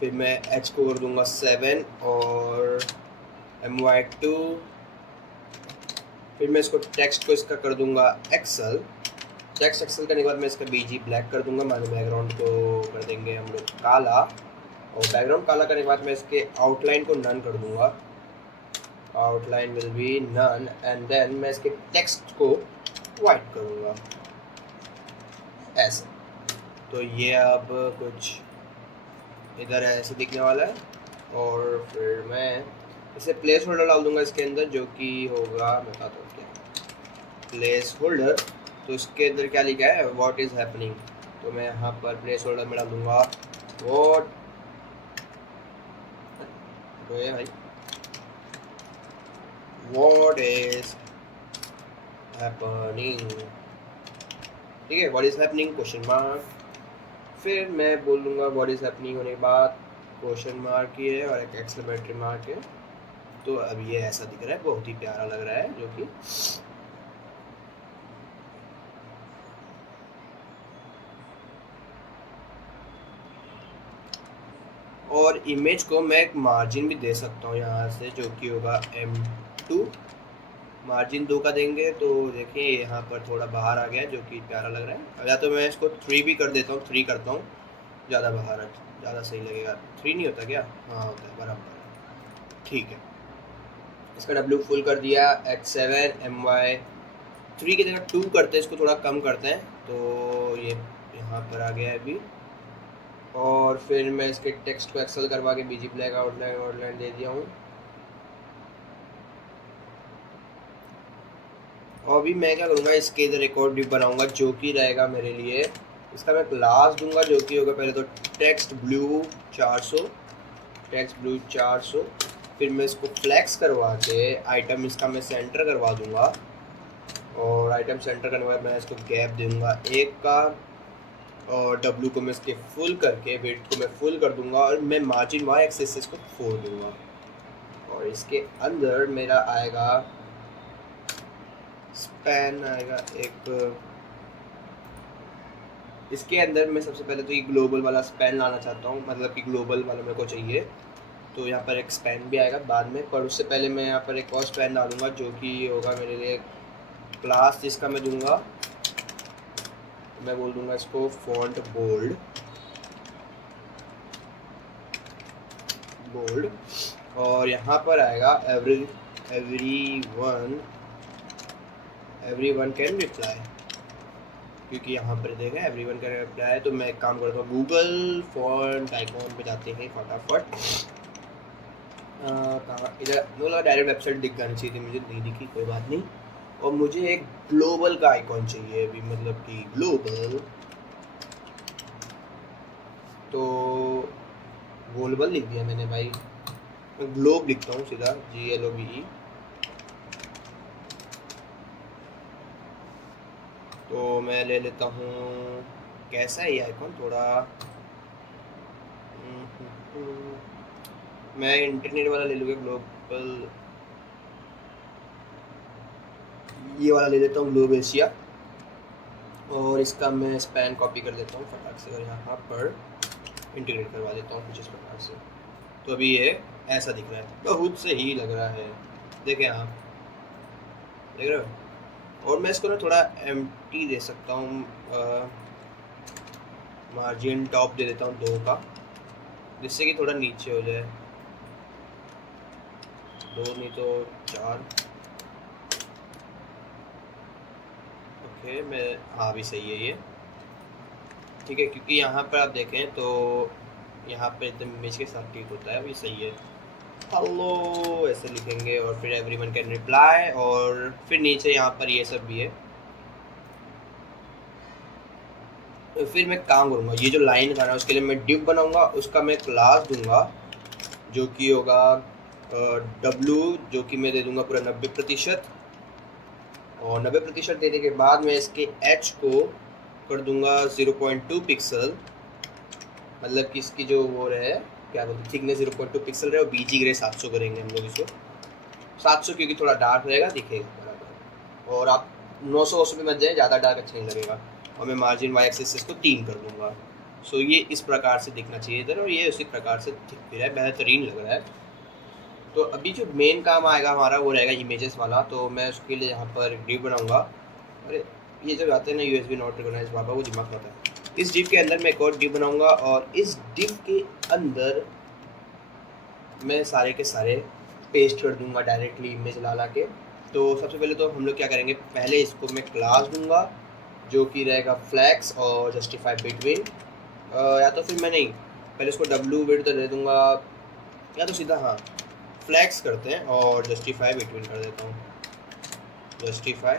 फिर मैं H को कर दूँगा 7 और MY2। फिर मैं इसको टेक्स्ट को इसका कर दूँगा एक्सेल, टेक्स्ट एक्सेल करने के बाद मैं इसका BG ब्लैक कर दूँगा, माने बैकग्राउंड को कर देंगे हम लोग काला। और बैकग्राउंड काला करने के बाद मैं इसके आउटलाइन को नन कर दूँगा, outline will be none, and then मैं इसके टेक्स्ट को वाइट करूँगा ऐसे। तो ये अब कुछ इधर ऐसे दिखने वाला है। और फिर मैं इसे प्लेस होल्डर डाल दूंगा इसके अंदर, जो कि होगा, मैं बताता हूँ क्या प्लेस होल्डर। तो इसके अंदर क्या लिखा है, व्हाट इज़ हैपनिंग। तो मैं यहाँ पर प्लेस होल्डर में डाल दूंगा व्हाट, तो ये भाई व्हाट इज़ हैपनिंग, ठीक है, what is happening question mark. फिर मैं बोल दूंगा व्हाट इज़ हैपनिंग होने के बाद क्वेश्चन मार्क ही है और एक एक्सक्लेमेटरी मार्क है। तो अब ये ऐसा दिख रहा है, बहुत ही प्यारा लग रहा है, जो कि और इमेज को मैं एक मार्जिन भी दे सकता हूँ यहाँ से, जो कि होगा M2, मार्जिन 2 का देंगे। तो देखिए यहाँ पर थोड़ा बाहर आ गया, जो कि प्यारा लग रहा है। या तो मैं इसको 3 भी कर देता हूँ, 3 करता हूँ, ज़्यादा बाहर ज़्यादा सही लगेगा। 3 नहीं होता क्या, हाँ होता है, बराबर, ठीक है। इसका W फुल कर दिया, H7 MY 3 की जगह 2 करते हैं, इसको थोड़ा कम करते हैं, तो ये यहाँ पर आ गया है अभी। और फिर मैं इसके टेक्स्ट को एक्सेल करवा के बीजी ब्लैक आउटलाइन दे दिया हूँ। और अभी मैं क्या करूँगा, इसके इधर एक और डिप बनाऊँगा, जो कि रहेगा मेरे लिए, इसका मैं क्लास दूंगा, जो कि होगा पहले तो टेक्स्ट ब्लू 400, टेक्स्ट ब्लू 400। फिर मैं इसको फ्लैक्स करवा के आइटम इसका मैं सेंटर करवा दूंगा, और आइटम सेंटर करने के बाद मैं इसको गैप दूंगा 1 का, और W को मैं इसके फुल करके वेट को मैं फुल कर दूंगा, और मैं मार्जिन Y एक्सिस से इसको फोड़ दूंगा। और इसके अंदर मेरा आएगा स्पैन आएगा एक, इसके अंदर मैं सबसे पहले तो ये ग्लोबल वाला स्पैन लाना चाहता हूँ, मतलब कि ग्लोबल वाला मेरे को चाहिए। तो यहाँ पर एक स्पैन भी आएगा बाद में, पर उससे पहले मैं यहाँ पर एक और स्पैन डालूंगा, जो कि होगा मेरे लिए क्लास, जिसका मैं दूंगा, मैं बोल दूंगा इसको फॉन्ट बोल्ड, बोल्ड। और यहाँ पर आएगा एवरीवन कैन रिप्लाई, क्योंकि यहाँ पर देखें एवरीवन कैन रिप्लाई। तो मैं एक काम करता हूँ, गूगल फॉन्ट आइकॉन पे जाते हैं फटाफट, कहाँ इधर, मतलब डायरेक्ट वेबसाइट दिख जानी चाहिए थी, मुझे नहीं दिखी, कोई बात नहीं। और मुझे एक ग्लोबल का आइकॉन चाहिए अभी, मतलब कि ग्लोबल, तो ग्लोबल लिख दिया मैंने भाई, मैं ग्लोब लिखता हूँ सीधा, GLOBE। तो मैं ले लेता हूँ, कैसा है ये आइकॉन, थोड़ा मैं इंटरनेट वाला ले लूँगा, ग्लोबल, ये वाला ले लेता हूँ, ग्लोब एशिया। और इसका मैं स्पैन कॉपी कर देता हूँ फटाक से, और यहाँ पर इंटीग्रेट करवा देता हूँ कुछ इस प्रकार से। तो अभी ये ऐसा दिख रहा है, बहुत सही लग रहा है, देखें आप, देख रहे हो। और मैं इसको ना थोड़ा एम्प्टी दे सकता हूँ, मार्जिन टॉप दे देता हूँ 2 का, जिससे कि थोड़ा नीचे हो जाए, 2 नहीं तो 4, ओके। मैं, हाँ भी सही है ये, ठीक है, क्योंकि यहाँ पर आप देखें तो यहाँ पे एकदम इमेज के साथ ठीक होता है, अभी सही है। हेलो ऐसे लिखेंगे, और फिर एवरीवन कैन रिप्लाई, और फिर नीचे यहाँ पर ये सब भी है। तो फिर मैं काम करूँगा, ये जो लाइन का ना, उसके लिए मैं डिव बनाऊँगा, उसका मैं क्लास दूंगा, जो कि होगा W, जो कि मैं दे दूँगा पूरा 90%, और 90% देने के बाद मैं इसके H को कर दूँगा 0.2 पिक्सल, मतलब कि इसकी जो वो रहे, क्या बोलते हैं, थिकनेस 0.2 पिक्सल रहे, और BG ग्रे 700 करेंगे हम लोग इसको, 700, क्योंकि थोड़ा डार्क रहेगा, दिखेगा बराबर। और आप 900 पे मत जाए, ज़्यादा डार्क अच्छा नहीं लगेगा। और मैं मार्जिन Y एक्सिस इसको 3 कर दूँगा। सो ये इस प्रकार से दिखना चाहिए इधर, और ये उसी प्रकार से दिख भी रहा है, बेहतरीन लग रहा है। तो अभी जो मेन काम आएगा हमारा, वो रहेगा इमेजेस वाला। तो मैं उसके लिए यहाँ पर डिव बनाऊँगा। अरे ये जब आते हैं ना USB नॉट रिकॉग्नाइज, बाबा वो दिमाग खाता है। इस डिव के अंदर मैं एक और डिव बनाऊँगा, और इस डिव के अंदर मैं सारे के सारे पेस्ट कर दूँगा डायरेक्टली इमेज ला के। तो सबसे पहले तो हम लोग क्या करेंगे, पहले इसको मैं क्लास दूँगा, जो कि रहेगा फ्लैक्स और जस्टिफाई बिटवीन, या तो फिर मैं नहीं, पहले इसको W विड्थ दे दूँगा या तो सीधा हाँ फ्लैक्स करते हैं और जस्टिफाई बिटवीन कर देता हूँ, जस्टिफाई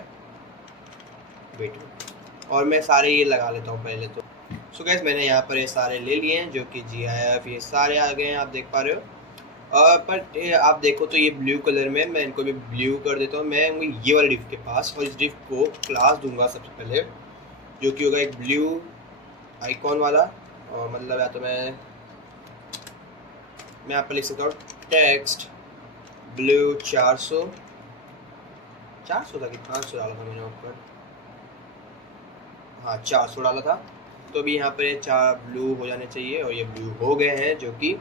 बिटवीन, और मैं सारे ये लगा लेता हूँ पहले तो। सो गाइस मैंने यहाँ पर ये सारे ले लिए हैं जो कि GIF ये सारे आ गए हैं, आप देख पा रहे हो। पर आप देखो तो ये ब्लू कलर में, मैं इनको भी ब्लू कर देता हूँ। मैं ये वाले डिफ के पास, और इस डिफ को क्लास दूंगा सबसे पहले, जो कि होगा एक ब्लू आइकॉन वाला। और मतलब या तो मैं यहाँ पर लिख सकता हूँ टेक्स्ट ब्लू 400 था कि 500 डाला था मैंने ऊपर, हाँ 400 डाला था। तो अभी यहाँ पर 4 ब्लू हो जाने चाहिए, और ये ब्लू हो गए हैं जो कि,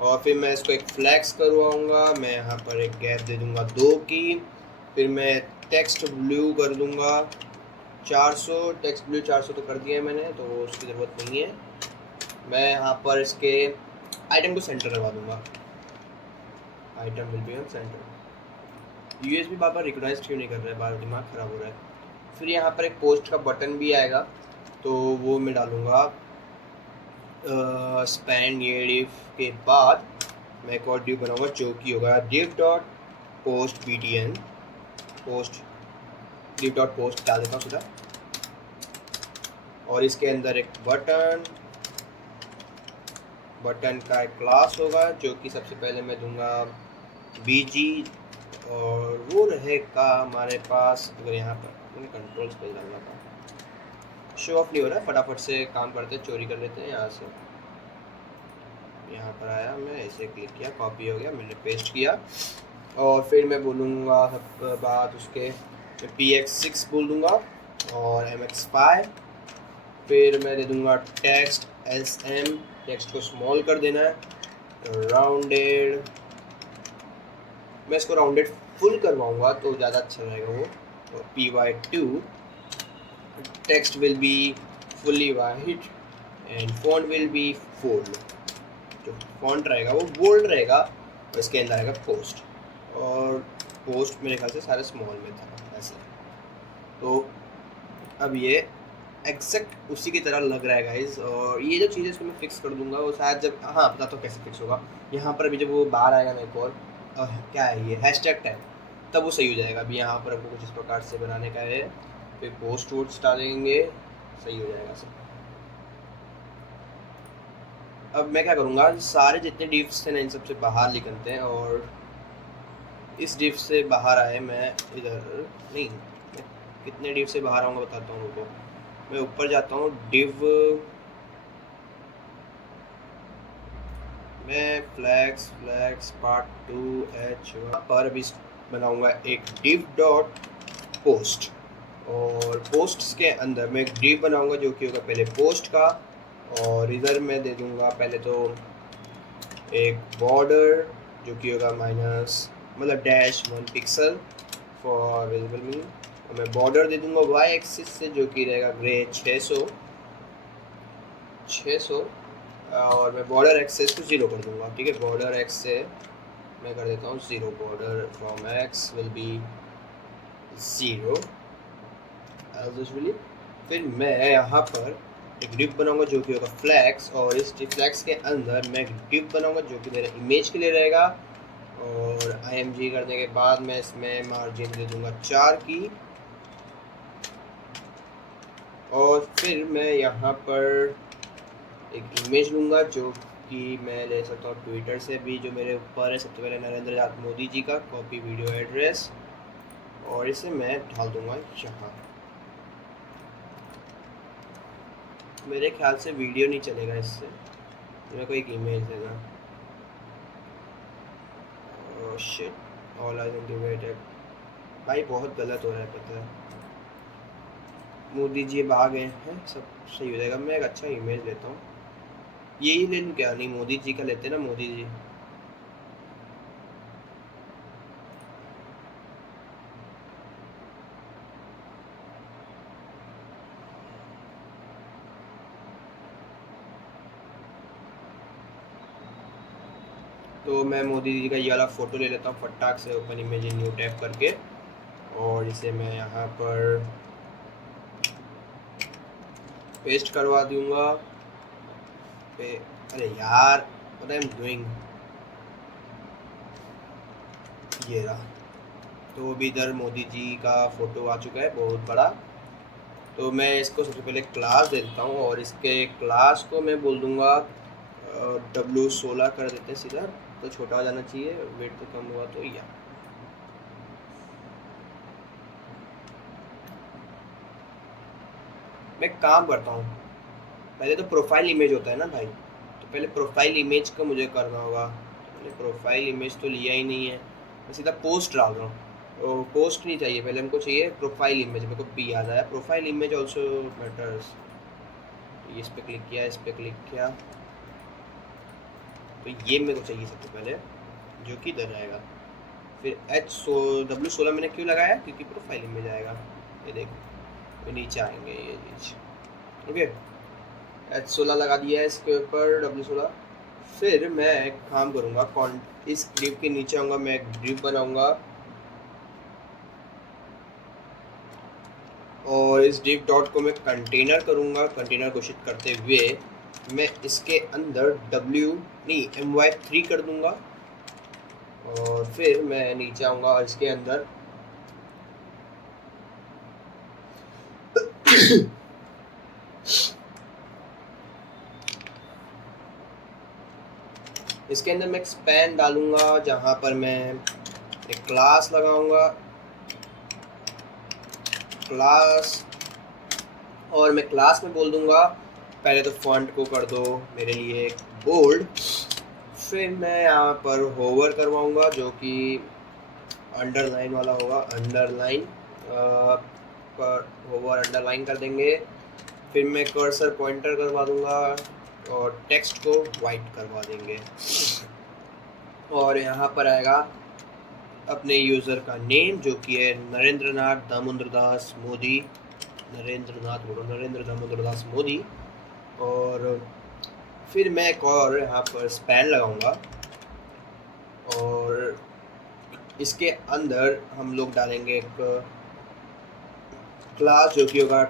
और फिर मैं इसको एक फ्लैक्स करवाऊँगा। मैं यहाँ पर एक गैप दे दूँगा 2 की, फिर मैं टेक्स्ट ब्लू कर दूँगा 400, टेक्स्ट ब्लू 400 तो कर दिया है मैंने, तो उसकी ज़रूरत नहीं है। मैं यहाँ पर इसके आइटम को सेंटर करवा दूँगा, item will be on centre. USB बार बार रिकॉग्नाइज क्यों नहीं कर रहा है, बार दिमाग ख़राब हो रहा है। फिर यहाँ पर एक पोस्ट का बटन भी आएगा, तो वो मैं डालूँगा स्पैन ये डिव के बाद मैं एक और डिव बनाऊँगा जो कि होगा div dot post btn, post div dot post डाल देता हूँ सीधा, और इसके अंदर एक बटन का एक क्लास होगा जो कि सबसे पहले मैं दूंगा bg, और वो रहेगा हमारे पास, अगर यहाँ पर मैंने कंट्रोल स्पेस डालना था, शो ऑफ नहीं हो रहा है, फटाफट से काम करते हैं, चोरी कर लेते हैं यहाँ से। यहाँ पर आया, मैं ऐसे क्लिक किया, कॉपी हो गया, मैंने पेस्ट किया, और फिर मैं बोलूँगा सब बात उसके px6 बोल दूँगा और mx5, फिर मैं दे दूँगा टेक्स्ट sm, टेक्स्ट को स्मॉल कर देना है, राउंडेड, मैं इसको राउंडेड फुल करवाऊँगा तो ज़्यादा अच्छा रहेगा वो, तो py2, text will be fully white and font will be bold, जो फॉन्ट रहेगा वो बोल्ड रहेगा, और इसके अंदर आएगा पोस्ट, और पोस्ट मेरे ख्याल से सारे स्मॉल में था ऐसे। तो अब ये एग्जैक्ट उसी की तरह लग रहा है गाइज, और ये जो चीज़ें इसको मैं फिक्स कर दूंगा वो शायद जब, हाँ पता तो कैसे फिक्स होगा, यहाँ पर अभी जब वो बाहर आएगा ना एक और क्या है ये हैशटैग टैग, तब वो सही हो जाएगा। अभी यहाँ पर आपको कुछ इस प्रकार से बनाने का है, फिर पोस्ट वोट्स डालेंगे, सही हो जाएगा सब। अब मैं क्या करूँगा, सारे जितने डिव्स थे ना इन सबसे बाहर निकलते हैं, और इस डिव से बाहर आए, मैं इधर नहीं, मैं कितने डिव से बाहर आऊँगा बताता हूँ उनको। मैं ऊपर जाता हूँ, डिव, मैं फ्लैक्स पार्ट 2h पर भी बनाऊँगा एक डिव डॉट पोस्ट, और पोस्ट्स के अंदर मैं एक डिव बनाऊँगा जो कि होगा पहले पोस्ट का, और इधर मैं दे दूँगा पहले तो एक बॉर्डर जो कि होगा माइनस मतलब -1 पिक्सल फॉर विजिबल मी, और मैं बॉर्डर दे दूँगा y एक्सिस से जो कि रहेगा ग्रे 600, और मैं बॉर्डर एक्सेस को 0 कर दूँगा, ठीक है। बॉर्डर एक्स से मैं कर देता हूँ 0, border from x will be 0 as usually. फिर मैं यहाँ पर एक डिव बनाऊंगा जो कि होगा फ्लैक्स, और इस फ्लैक्स के अंदर मैं एक डिव बनाऊंगा जो कि मेरे इमेज के लिए रहेगा, और img करने के बाद मैं इसमें मार्जिन दे दूंगा 4 की, और फिर मैं यहाँ पर एक इमेज लूँगा जो कि मैं ले सकता हूँ ट्विटर से भी, जो मेरे ऊपर है सबसे पहले नरेंद्र मोदी जी का, कॉपी वीडियो एड्रेस, और इसे मैं डाल दूँगा यहाँ। मेरे ख्याल से वीडियो नहीं चलेगा इससे, मेरे को एक इमेज देना। Oh shit, all are integrated, भाई बहुत गलत हो रहा है पता है। मोदी जी अब आ गए हैं, सब सही हो जाएगा। मैं एक अच्छा इमेज लेता हूँ, यही ले लूँ क्या, नहीं मोदी जी का लेते ना, मोदी जी। तो मैं मोदी जी का ये वाला फ़ोटो ले लेता हूँ फटाक से, open image in new tab करके, और इसे मैं यहाँ पर पेस्ट करवा दूँगा। अरे यार व्हाट आई एम डूइंग, ये रहा। तो अभी इधर मोदी जी का फ़ोटो आ चुका है बहुत बड़ा। तो मैं इसको सबसे पहले क्लास दे देता हूँ और इसके क्लास को मैं बोल दूँगा W16 कर देते हैं सीधा, तो छोटा हो जाना चाहिए, वेट तो कम हुआ तो या मैं काम करता हूँ। पहले तो प्रोफाइल इमेज होता है ना भाई, तो पहले प्रोफाइल इमेज का मुझे करना होगा। तो मैंने प्रोफाइल इमेज तो लिया ही नहीं है, मैं सीधा पोस्ट डाल रहा हूँ। पोस्ट नहीं चाहिए, पहले हमको चाहिए प्रोफाइल इमेज। मेरे को पी याद आया, प्रोफाइल इमेज ऑल्सो मैटर्स। इस पर क्लिक किया, इस पर क्लिक किया, तो ये मेरे को चाहिए सबसे पहले, जो कि इधर आएगा। फिर W16 मैंने क्यों लगाया, क्योंकि प्रोफाइल इमेज आएगा। ये देखो ये नीचे आएंगे ये चीज। ओके, H16 लगा दिया है इसके ऊपर, W16। फिर मैं एक काम करूँगा, इस डिव के नीचे आऊँगा, मैं एक डिव बनाऊँगा और इस डिव डॉट को मैं कंटेनर करूँगा। कंटेनर घोषित करते हुए मैं इसके अंदर my3 कर दूँगा और फिर मैं नीचे आऊँगा और इसके अंदर इसके अंदर मैं एक स्पैन डालूँगा, जहाँ पर मैं एक क्लास लगाऊँगा, क्लास। और मैं क्लास में बोल दूँगा पहले तो फॉन्ट को कर दो मेरे लिए बोल्ड। फिर मैं यहाँ पर होवर करवाऊँगा, जो कि अंडरलाइन वाला होगा, अंडरलाइन पर होवर अंडरलाइन कर देंगे। फिर मैं कर्सर पॉइंटर करवा दूँगा और टेक्स्ट को वाइट करवा देंगे। और यहाँ पर आएगा अपने यूज़र का नेम, जो कि है नरेंद्रनाथ दामोदरदास मोदी। नरेंद्र दामोदरदास मोदी। और फिर मैं एक और यहाँ पर स्पैन लगाऊंगा और इसके अंदर हम लोग डालेंगे एक क्लास, जो कि होगा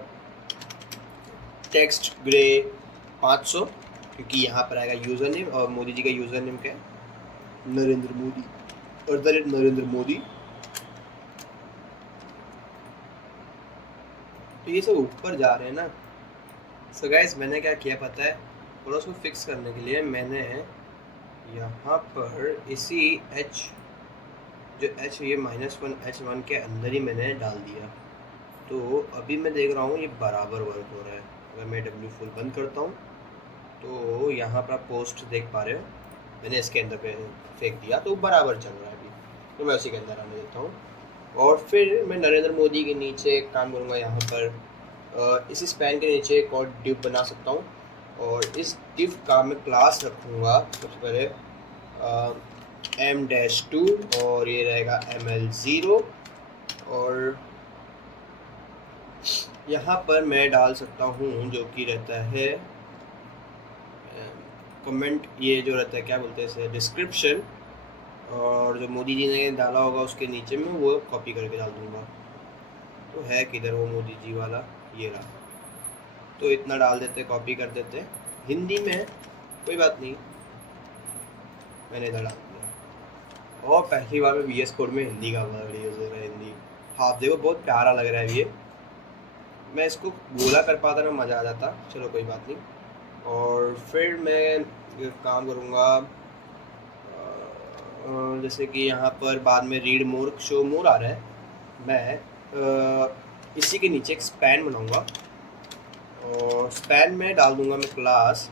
टेक्स्ट ग्रे 500, क्योंकि यहाँ पर आएगा यूज़र नेम और मोदी जी का यूज़र नेम क्या है, नरेंद्र मोदी, नरेंद्र मोदी। तो ये सब ऊपर जा रहे हैं ना। सो गाइस, मैंने क्या किया पता है, थोड़ा उसको फिक्स करने के लिए मैंने यहाँ पर इसी H, जो H ये -1 H1 के अंदर ही मैंने डाल दिया। तो अभी मैं देख रहा हूँ ये बराबर वर्क हो रहा है। अगर मैं W फुल बंद करता हूँ तो यहाँ पर आप पोस्ट देख पा रहे हो, मैंने इसके अंदर पे फेंक दिया तो बराबर चल रहा है अभी। तो मैं उसी के अंदर आने देता हूँ और फिर मैं नरेंद्र मोदी के नीचे एक काम करूँगा, यहाँ पर इसी स्पैन के नीचे एक और डिव बना सकता हूँ और इस डिव का मैं क्लास रखूँगा सबसे पहले M-2 और ये रहेगा ML0। और यहाँ पर मैं डाल सकता हूँ जो कि रहता है कमेंट, ये जो रहता है क्या बोलते हैं इसे, डिस्क्रिप्शन। और जो मोदी जी ने डाला होगा उसके नीचे में वो कॉपी करके डाल दूँगा। तो है किधर वो मोदी जी वाला, ये रहा। तो इतना डाल देते, कॉपी कर देते, हिंदी में कोई बात नहीं, मैंने इधर डाल दिया। और पहली बार में VS कोड में हिंदी का वर्ड यूज़ हो रहा है, हिंदी। हाँ देखो बहुत प्यारा लग रहा है ये। मैं इसको गोला कर पाता ना मज़ा आ जाता, चलो कोई बात नहीं। और फिर मैं काम करूँगा जैसे कि यहाँ पर बाद में रीड मोर शो मोर आ रहा है, मैं इसी के नीचे एक स्पैन बनाऊँगा और स्पैन में डाल दूँगा मैं क्लास,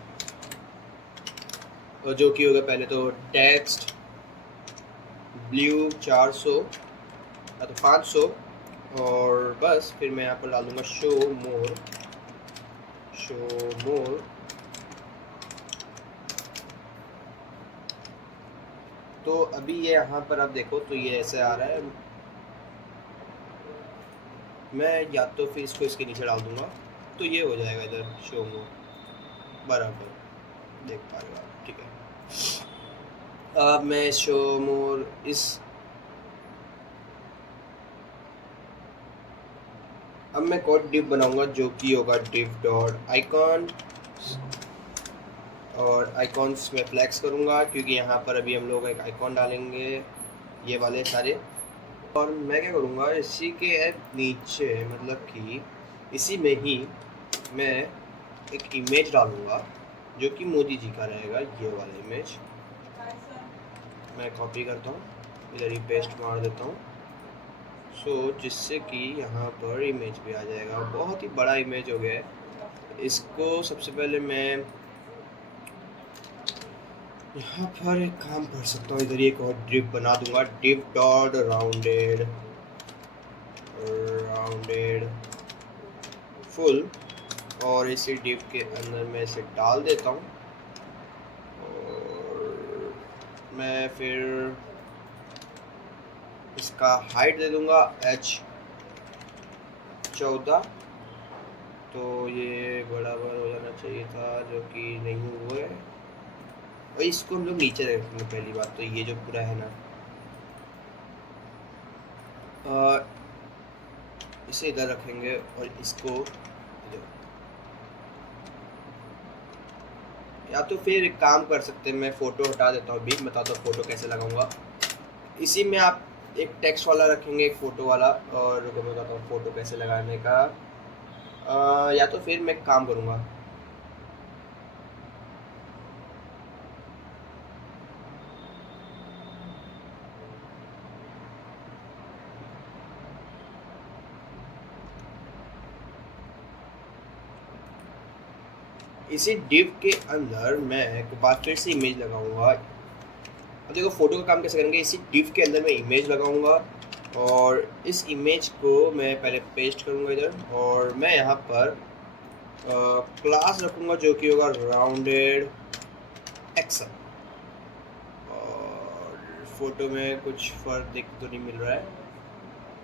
जो कि होगा पहले तो टेक्स्ट ब्लू 400 या तो 500 और बस। फिर मैं यहाँ पर डाल दूँगा शो मोर। तो अभी ये यहाँ पर आप देखो तो ये ऐसे आ रहा है। मैं या तो फिर इसको इसके नीचे डाल दूँगा तो ये हो जाएगा इधर शो मोर, बराबर देख पा रहे हो आप, ठीक है। अब मैं शो मोर अब मैं कोड डिव बनाऊंगा, जो कि होगा div डॉट आइकॉन। और आइकॉन्स में फ्लैक्स करूंगा क्योंकि यहाँ पर अभी हम लोग एक आइकॉन डालेंगे ये वाले सारे। और मैं क्या करूँगा, इसी के नीचे मतलब कि इसी में ही मैं एक इमेज डालूँगा जो कि मोदी जी का रहेगा, ये वाला इमेज मैं कॉपी करता हूँ, इधर ही पेस्ट मार देता हूँ। जिससे कि यहाँ पर इमेज भी आ जाएगा। बहुत ही बड़ा इमेज हो गया है। इसको सबसे पहले मैं यहाँ पर एक काम कर सकता हूँ, इधर एक और डिव बना दूंगा, div dot rounded rounded full, और इसी डिव के अंदर मैं इसे डाल देता हूँ। और मैं फिर इसका हाइट दे दूंगा H14, तो ये बराबर हो जाना चाहिए था, जो कि नहीं हुआ है। और इसको हम लोग नीचे रखेंगे। पहली बात तो ये जो पूरा है ना, इसे इधर रखेंगे और इसको इधर। या तो फिर एक काम कर सकते हैं, मैं फ़ोटो हटा देता हूँ, भी बताता हूँ फ़ोटो कैसे लगाऊंगा। इसी में आप एक टेक्स्ट वाला रखेंगे, एक फ़ोटो वाला, और मैं बताता हूँ फ़ोटो कैसे लगाने का। या तो फिर मैं एक काम करूँगा, इसी डिव के अंदर मैं एक बार फिर से इमेज लगाऊंगा। अब देखो फ़ोटो का काम कैसे करेंगे, इसी डिव के अंदर मैं इमेज लगाऊंगा, और इस इमेज को मैं पहले पेस्ट करूंगा इधर, और मैं यहाँ पर क्लास रखूंगा जो कि होगा राउंडेड एक्सेल। और फ़ोटो में कुछ फ़र्क देख तो नहीं मिल रहा है,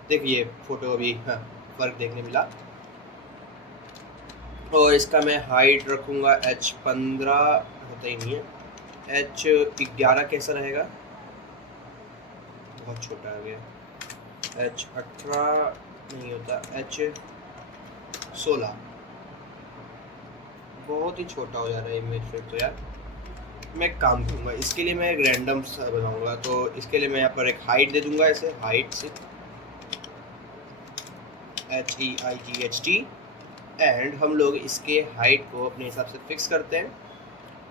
देखिए फ़ोटो अभी, हाँ फ़र्क देखने मिला। और इसका मैं हाइट रखूँगा H15, होता ही नहीं है, H11 कैसा रहेगा, बहुत छोटा आ गया। H18 नहीं होता, H16 बहुत ही छोटा हो जा रहा है इमेज फिर तो यार। मैं एक काम करूँगा, इसके लिए मैं एक रैंडम सा बनाऊँगा, तो इसके लिए मैं यहाँ पर एक हाइट दे दूँगा, ऐसे हाइट से HEIGHT, एंड हम लोग इसके हाइट को अपने हिसाब से फिक्स करते हैं।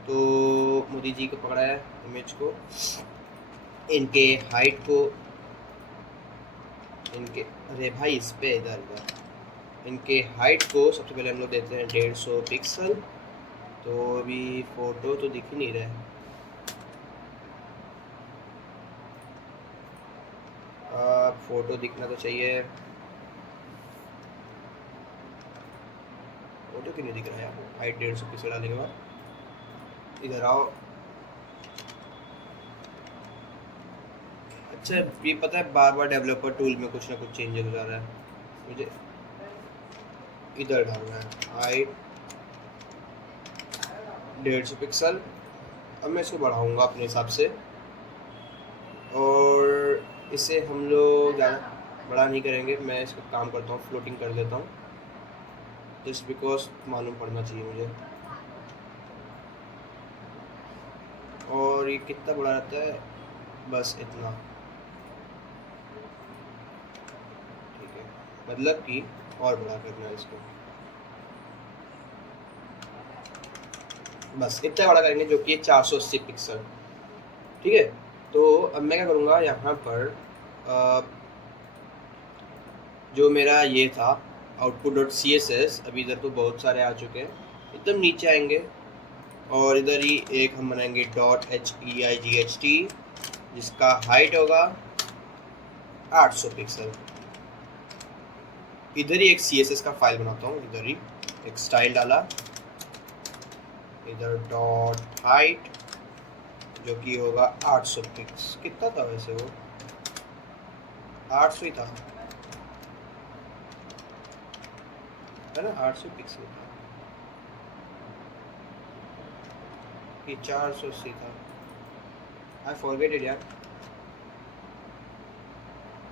तो मोदी जी को पकड़ा है इमेज को, इनके हाइट को, इनके, अरे भाई इस पे इधर इधर, इनके हाइट को सबसे पहले हम लोग देते हैं 150 पिक्सल। तो अभी फ़ोटो तो दिख ही नहीं रहा है, फ़ोटो दिखना तो चाहिए, फ़ोटो क्यों नहीं दिख रहा है यार। हाइट 150 पिक्सल डालने के बाद इधर आओ। अच्छा ये पता है, बार बार डेवलपर टूल में कुछ ना कुछ चेंजेस हो जा रहा है, मुझे इधर डालना है हाइट 150 पिक्सल। अब मैं इसको बढ़ाऊंगा अपने हिसाब से, और इसे हम लोग ज़्यादा बड़ा नहीं करेंगे, मैं इसको काम करता हूँ फ्लोटिंग कर देता हूँ, जस्ट बिकॉज मालूम पड़ना चाहिए मुझे। और ये कितना बड़ा रहता है, बस इतना, ठीक है, मतलब कि और बड़ा करना है इसको, बस इतना बड़ा करेंगे, जो कि 480 पिक्सल, ठीक है। तो अब मैं क्या करूँगा, यहाँ पर जो मेरा ये था output.css, अभी इधर तो बहुत सारे आ चुके हैं, एकदम नीचे आएंगे और इधर ही एक हम बनाएंगे .height, जिसका हाइट होगा 800 पिक्सल। इधर ही एक CSS का फाइल बनाता हूँ, इधर ही एक स्टाइल डाला, इधर .height जो कि होगा 800 पिक्स, कितना था वैसे वो, 800 ही था, है ना, 800 पिक्सल था कि 480 था, आई फॉरगेट इट यार।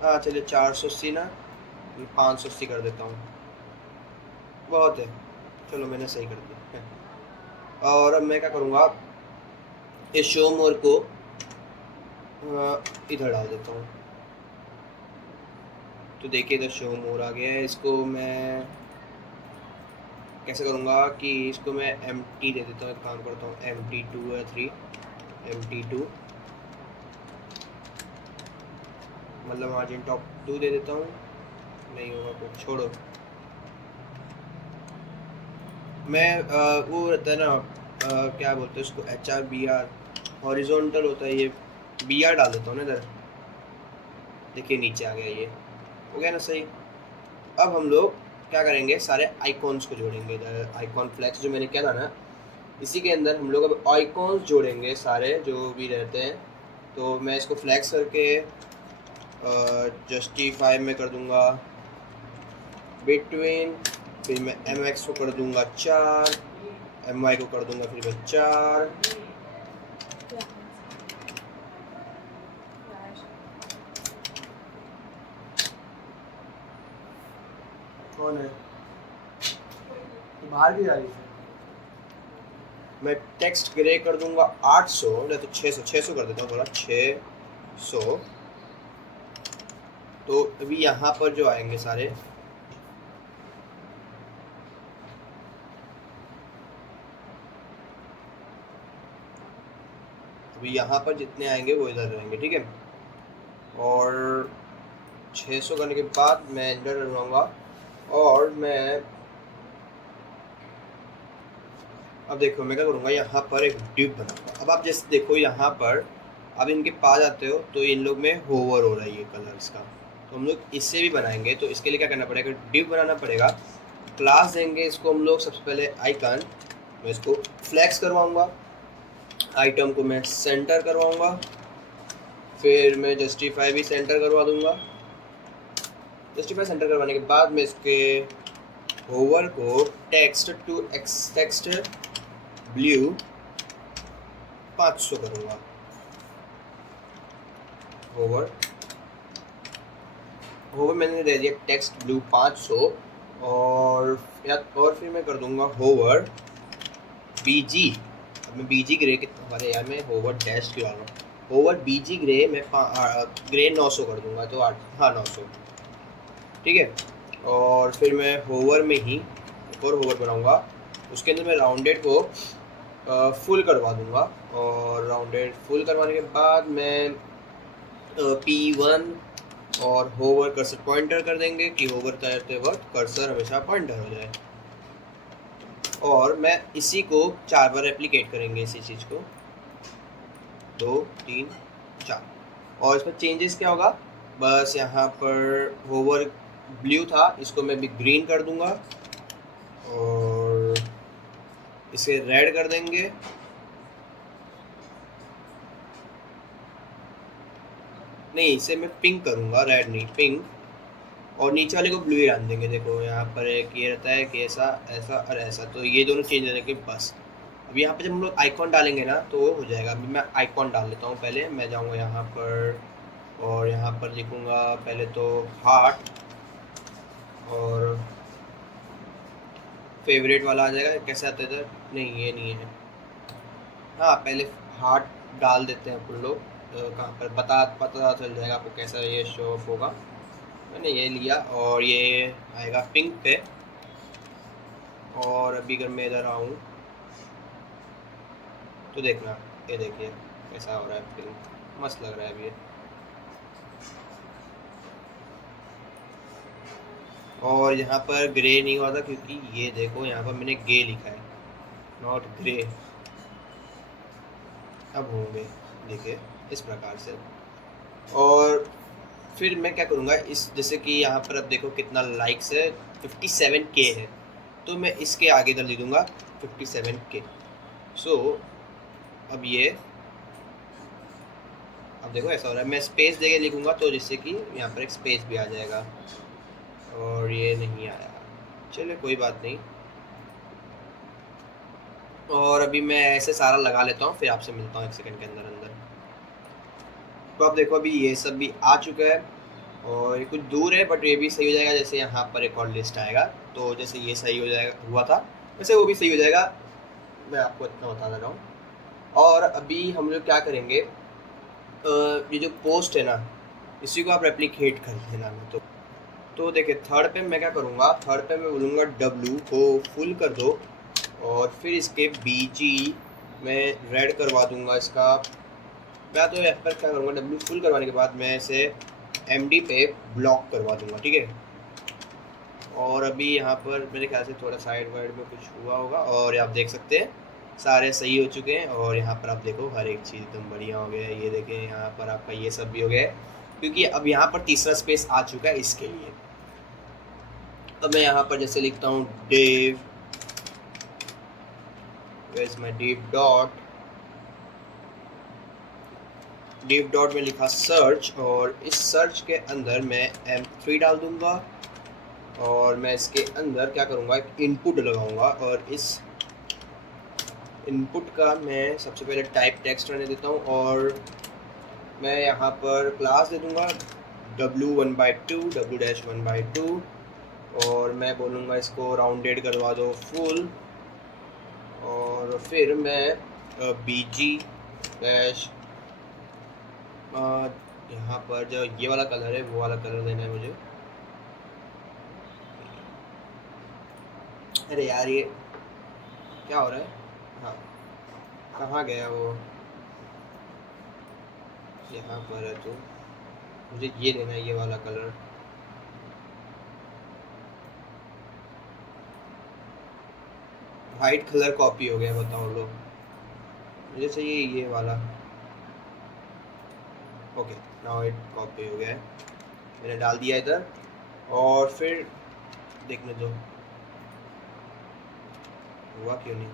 हाँ चलिए 480 ना, 580 कर देता हूँ, बहुत है, चलो मैंने सही कर दिया। और अब मैं क्या करूँगा, इस शो मोर को इधर डाल देता हूँ। तो देखिए इधर शो मोर आ गया है। इसको मैं कैसे करूँगा कि इसको मैं empty दे देता हूँ। एक काम करता हूँ, empty2 या 3 empty2 मतलब मार्जिन टॉप 2 दे देता हूँ। नहीं होगा कुछ, छोड़ो। मैं वो रहता है ना, क्या बोलते हैं उसको, HRBR हॉरिजॉन्टल होता है, ये BR डाल देता हूँ ना इधर। देखिए नीचे आ गया, ये हो गया ना सही। अब हम लोग क्या करेंगे, सारे आइकॉन्स को जोड़ेंगे इधर। आइकॉन फ्लेक्स जो मैंने किया था ना, इसी के अंदर हम लोग अब आइकॉन्स जोड़ेंगे सारे जो भी रहते हैं। तो मैं इसको फ्लेक्स करके जस्टिफाई में कर दूंगा बिटवीन, फिर मैं MX को कर दूंगा 4, MY को कर दूंगा फिर मैं 4। कौन है? तो बाहर भी जा रही है। मैं टेक्स्ट ग्रे कर दूंगा 800, नहीं तो 600 कर देता हूँ थोड़ा, 600। तो अभी यहाँ पर जो आएंगे सारे, अभी यहाँ पर जितने आएंगे वो इधर रहेंगे, ठीक है। और 600 करने के बाद मैं एंटर करवाऊंगा और मैं अब देखो मैं क्या करूँगा, यहाँ पर एक डिव बनाऊंगा। अब आप जैसे देखो यहाँ पर, अब इनके पास आते हो तो इन लोग में होवर हो रहा है ये कलर इसका। तो हम लोग इससे भी बनाएंगे। तो इसके लिए क्या करना पड़ेगा, डिव बनाना पड़ेगा। क्लास देंगे इसको हम लोग सबसे पहले आइकन। मैं इसको फ्लेक्स करवाऊँगा, आइटम को मैं सेंटर करवाऊँगा, फिर मैं जस्टिफाई भी सेंटर करवा दूँगा। जस्टिफाई सेंटर करवाने के बाद मैं इसके होवर को टेक्स्ट टू टेक्स्ट ब्लू 500 करूँगा। होवर मैंने दे दिया टेक्स्ट ब्लू 500। और फिर मैं कर दूंगा होवर BG। अब मैं BG ग्रे के, अरे यार मैं होवर डैश क्यों आ रहा हूँ, होवर BG ग्रे मैं ग्रे 900 कर दूंगा। तो 900, ठीक है। और फिर मैं होवर में ही एक और होवर बनाऊंगा, उसके अंदर मैं राउंडेड को फुल करवा दूंगा। और राउंडेड फुल करवाने के बाद मैं P1 और होवर कर्सर पॉइंटर कर देंगे कि होवर करते वक्त कर्सर हमेशा पॉइंटर हो जाए। और मैं इसी को 4 बार रेप्लिकेट करेंगे, इसी चीज़ को 2 3 4। और इसमें चेंजेस क्या होगा, बस यहाँ पर होवर ब्लू था, इसको मैं भी ग्रीन कर दूंगा और इसे रेड कर देंगे। नहीं, इसे मैं पिंक करूँगा, रेड नहीं पिंक। और नीचे वाले को ब्लू ही डाल देंगे। देखो यहाँ पर एक ये रहता है कि ऐसा ऐसा और ऐसा, तो ये दोनों चेंज हो जाएंगे बस। अब यहाँ पे जब हम लोग आइकॉन डालेंगे ना तो वो हो जाएगा। अभी मैं आइकॉन डाल लेता हूँ। पहले मैं जाऊँगा यहाँ पर और यहाँ पर लिखूँगा पहले तो हार्ट, और फेवरेट वाला आ जाएगा। कैसे आता है इधर, नहीं ये नहीं है। हाँ पहले हार्ट डाल देते हैं अपन लोग, कहाँ पर पता चल जाएगा आपको कैसा ये शो ऑफ होगा। मैंने ये लिया और ये आएगा पिंक पे। और अभी अगर मैं इधर आऊँ तो देखना, ये देखिए कैसा हो रहा है, पिंक मस्त लग रहा है अभी ये। और यहाँ पर ग्रे नहीं हुआ था क्योंकि ये देखो यहाँ पर मैंने गे लिखा है, नॉट ग्रे। अब होंगे देखिए इस प्रकार से। और फिर मैं क्या करूँगा, इस जैसे कि यहाँ पर अब देखो कितना लाइक्स है, 57K है। तो मैं इसके आगे इधर लिख दूँगा 57K। सो अब ये, अब देखो ऐसा हो रहा है, मैं स्पेस देके लिखूँगा तो जिससे कि यहाँ पर एक स्पेस भी आ जाएगा। और ये नहीं आया, चलिए कोई बात नहीं। और अभी मैं ऐसे सारा लगा लेता हूँ, फिर आपसे मिलता हूँ 1 सेकंड के अंदर अंदर। तो आप देखो अभी ये सब भी आ चुका है और ये कुछ दूर है बट ये भी सही हो जाएगा। जैसे यहाँ पर एक और लिस्ट आएगा, तो जैसे ये सही हो जाएगा, हुआ था वैसे वो भी सही हो जाएगा। मैं आपको इतना बता दे रहा हूँ। और अभी हम लोग क्या करेंगे, ये जो पोस्ट है ना, इसी को आप रेप्लिकेट कर लेना में। तो देखिए थर्ड पे मैं क्या करूँगा, थर्ड पे मैं बोलूँगा W को फुल कर दो और फिर इसके BG मैं रेड करवा दूँगा इसका। मैं तो यहाँ पर क्या करूँगा, W फुल करवाने के बाद मैं इसे MD पे ब्लॉक करवा दूँगा, ठीक है। और अभी यहाँ पर मेरे ख्याल से थोड़ा साइड वाइड में कुछ हुआ होगा और आप देख सकते हैं सारे सही हो चुके हैं। और यहाँ पर आप देखो हर एक चीज़ एकदम बढ़िया हो गया है। ये देखें यहाँ पर आपका ये सब भी हो गया है, क्योंकि अब यहाँ पर तीसरा स्पेस आ चुका है इसके लिए। अब मैं यहाँ पर जैसे लिखता हूँ div, where is my div dot में लिखा सर्च, और इस सर्च के अंदर मैं M3 डाल दूँगा और मैं इसके अंदर क्या करूँगा, एक इनपुट लगाऊंगा। और इस इनपुट का मैं सबसे पहले टाइप टेक्स्ट रहने देता हूँ और मैं यहाँ पर क्लास दे दूँगा W1/2 W-1/2 और मैं बोलूँगा इसको राउंडेड करवा दो फुल। और फिर मैं BG डैश यहाँ पर जो ये वाला कलर है वो वाला कलर देना है मुझे। अरे यार ये क्या हो रहा है, हाँ कहाँ गया वो, यहाँ पर है। तो मुझे ये लेना है, ये वाला कलर। वाइट कलर कॉपी हो गया, बताओ लोग, मुझे चाहिए ये वाला। ओके नाउ इट कॉपी हो गया है, मैंने डाल दिया इधर। और फिर देखने दो हुआ क्यों नहीं,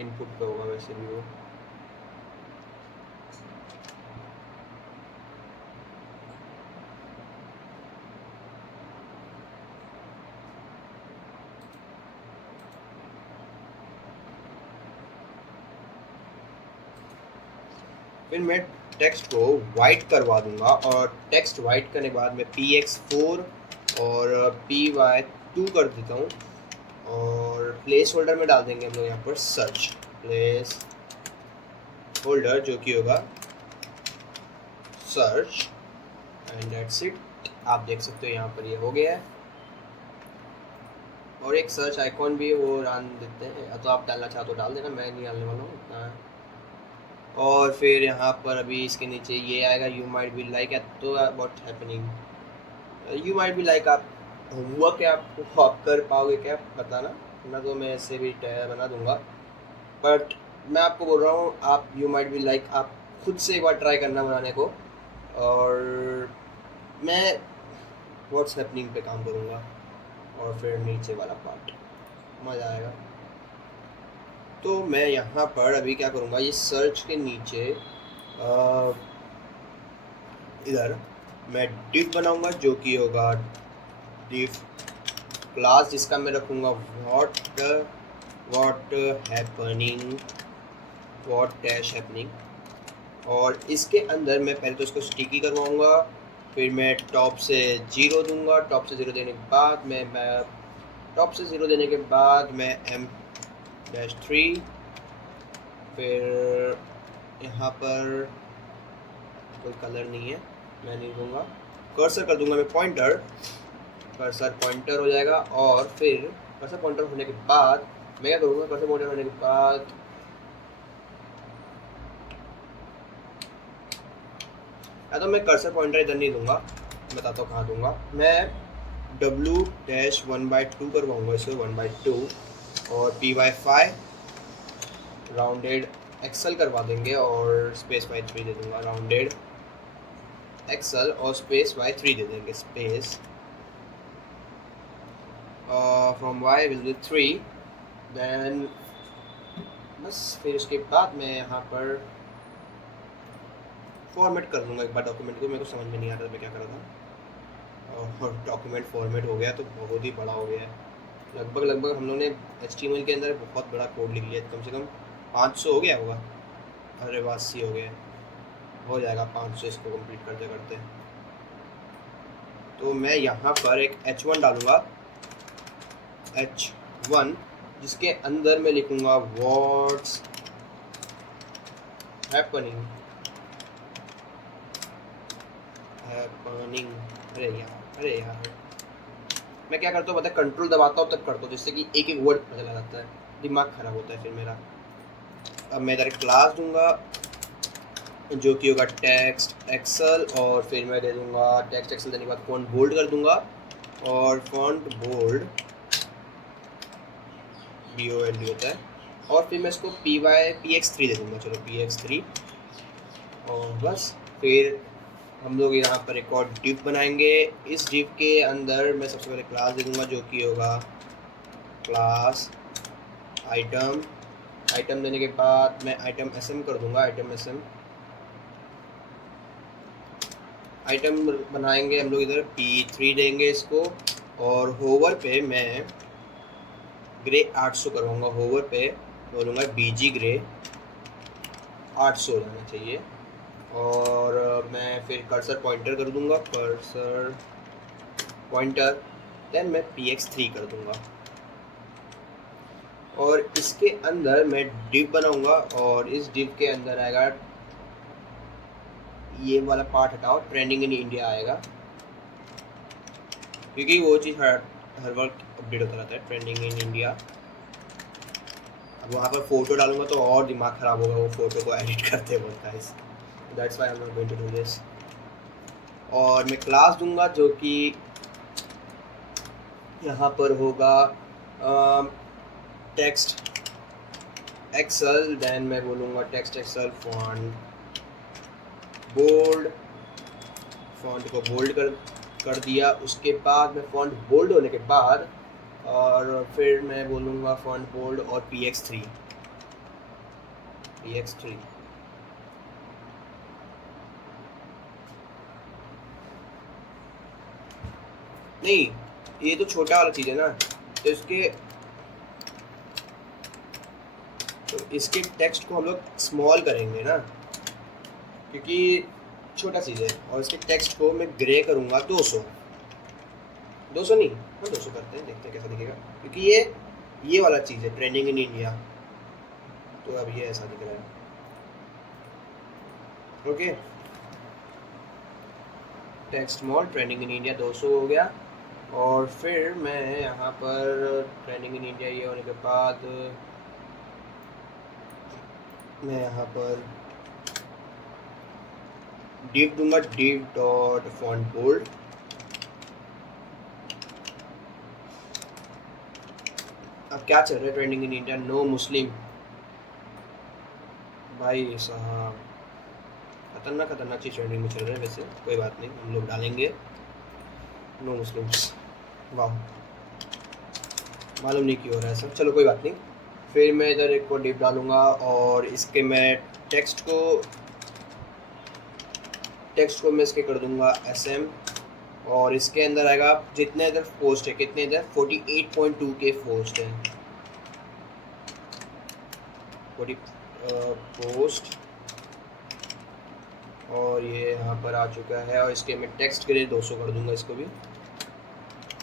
इनपुट पे होगा वैसे भी वो। फिर मैं टेक्स्ट को वाइट करवा दूंगा और टेक्स्ट वाइट करने के बाद मैं PX4 और PY2 कर देता हूँ और प्लेस होल्डर में डाल देंगे हम लोग यहाँ पर सर्च प्लेस होल्डर, जो कि होगा सर्च एंड दैट्स इट। आप देख सकते हो यहाँ पर ये हो गया है। और एक सर्च आइकॉन भी है, वो डाल देते हैं, तो आप डालना चाहो तो डाल देना, मैं नहीं डालने वाला हूँ इतना। और फिर यहाँ पर अभी इसके नीचे ये आएगा यू माइट बी लाइक, तो what happening you might be like, आप हुआ क्या, आप कर पाओगे क्या बताना, ना तो मैं ऐसे भी बना दूंगा। बट मैं आपको बोल रहा हूँ आप यू माइट बी लाइक आप खुद से एक बार ट्राई करना बनाने को। और मैं व्हाट्स हैपनिंग पे काम करूँगा और फिर नीचे वाला पार्ट मज़ा आएगा। तो मैं यहाँ पर अभी क्या करूँगा, ये सर्च के नीचे इधर मैं डिव बनाऊँगा, जो कि होगा डिव क्लास, जिसका मैं रखूँगा what happening, what dash happening. और इसके अंदर मैं पहले तो इसको स्टिकी करवाऊँगा, फिर मैं टॉप से 0 दूंगा। टॉप से 0 देने के बाद मैं टॉप से 0 देने के बाद मैं M-3, फिर यहाँ पर कोई कलर नहीं है, मैं नहीं दूंगा, कर्सर कर दूंगा मैं पॉइंटर, कर्सर पॉइंटर हो जाएगा। और फिर कर्सर पॉइंटर होने के बाद मैं क्या करूँगा, कर्सर पॉइंटर होने के बाद या तो मैं कर्सर पॉइंटर इधर नहीं दूंगा, बताता हूँ कहाँ दूंगा। मैं W-1/2 करवाऊँगा इसे 1/2 और PY5 राउंडेड एक्सल करवा देंगे और स्पेस Y3 दे दूंगा, राउंडेड एक्सल और स्पेस Y3 दे देंगे, space from Y will be 3। Then बस फिर उसके बाद मैं यहाँ पर फॉर्मेट कर दूंगा एक बार डॉक्यूमेंट को, मेरे को समझ में नहीं आ रहा था मैं क्या कर रहा था। और डॉक्यूमेंट फॉर्मेट हो गया तो बहुत ही बड़ा हो गया है, लगभग हम लोगों ने HTML के अंदर बहुत बड़ा कोड लिख लिया, कम से कम 500 हो गया होगा। अरे 80 हो गया, हो जाएगा 500 इसको कंप्लीट करते करते। तो मैं यहाँ पर एक H1 डालूँगा, H1 जिसके अंदर मैं लिखूँगा व्हाट्स हैपनिंग हैपनिंग। अरे यार मैं क्या करता हूँ पता है, कंट्रोल दबाता हूँ तब करता हूँ, जिससे कि एक एक वर्ड पता चला जाता है, दिमाग ख़राब होता है फिर मेरा। अब मैं इधर क्लास दूंगा जो कि होगा टेक्स्ट एक्सेल, और फिर मैं दे दूंगा टेक्स्ट एक्सेल देने के बाद फ़ॉन्ट बोल्ड कर दूंगा, और फ़ॉन्ट बोल्ड BOLD होता है, और फिर मैं इसको PX3 दे दूंगा। चलो PX3, और बस फिर हम लोग यहाँ पर एक और डिव बनाएंगे। इस डिव के अंदर मैं सबसे पहले क्लास दे दूंगा जो कि होगा क्लास आइटम। आइटम देने के बाद मैं आइटम SM कर दूंगा, आइटम बनाएंगे हम लोग इधर P3 देंगे इसको, और होवर पे मैं ग्रे 800 करवाऊँगा। होवर पे बोलूँगा BG ग्रे 800 हो जाना चाहिए, और मैं फिर कर्सर पॉइंटर कर दूंगा, कर्सर पॉइंटर, देन मैं PX3 कर दूंगा, और इसके अंदर मैं डिव बनाऊंगा, और इस डिव के अंदर आएगा ये वाला पार्ट हटाओ, ट्रेंडिंग इन इंडिया आएगा, क्योंकि वो चीज़ हर वक्त अपडेट होता रहता है, ट्रेंडिंग इन इंडिया। अब वहाँ पर फ़ोटो डालूंगा तो और दिमाग ख़राब होगा वो फ़ोटो को एडिट करते वक्त, guys, that's why I am not going to do this. और मैं क्लास दूंगा जो कि यहाँ पर होगा टेक्स्ट एक्सेल, देन मैं बोलूँगा टेक्स्ट एक्सेल बोल्ड, फ़ॉन्ट को बोल्ड कर दिया। उसके बाद मैं फ़ॉन्ट बोल्ड होने के बाद और फिर मैं बोलूँगा फ़ॉन्ट बोल्ड और PX3 नहीं, ये तो छोटा वाला चीज़ है ना, तो इसके टेक्स्ट को हम लोग स्मॉल करेंगे ना, क्योंकि छोटा चीज़ है। और इसके टेक्स्ट को मैं ग्रे करूँगा 200 नहीं, हाँ 200 करते हैं, देखते हैं कैसा दिखेगा, क्योंकि ये वाला चीज़ है ट्रेंडिंग इन इंडिया, तो अब ये ऐसा दिख रहा है। Okay, text small, trending in India 200 हो गया। और फिर मैं यहाँ पर ट्रेंडिंग इन इंडिया ये होने के बाद मैं यहाँ पर डिव दूंगा, डिव डॉट फॉन्ट बोल्ड। अब क्या चल रहा है ट्रेंडिंग इन इंडिया, नो मुस्लिम, भाई साहब खतरनाक चीज़ ट्रेंडिंग में चल रहा है। वैसे कोई बात नहीं, हम लोग डालेंगे नो मुस्लिम्स। वाह, मालूम नहीं क्यों हो रहा है सब, चलो कोई बात नहीं। फिर मैं इधर एक को डिव डालूंगा, और इसके मैं टेक्स्ट को मैं इसके कर दूंगा SM, और इसके अंदर आएगा जितने इधर पोस्ट है, कितने इधर 48.2 के पोस्ट है, 40 पोस्ट, और ये यहाँ पर आ चुका है। और इसके मैं टेक्स्ट ग्रे 200 कर दूंगा, इसको भी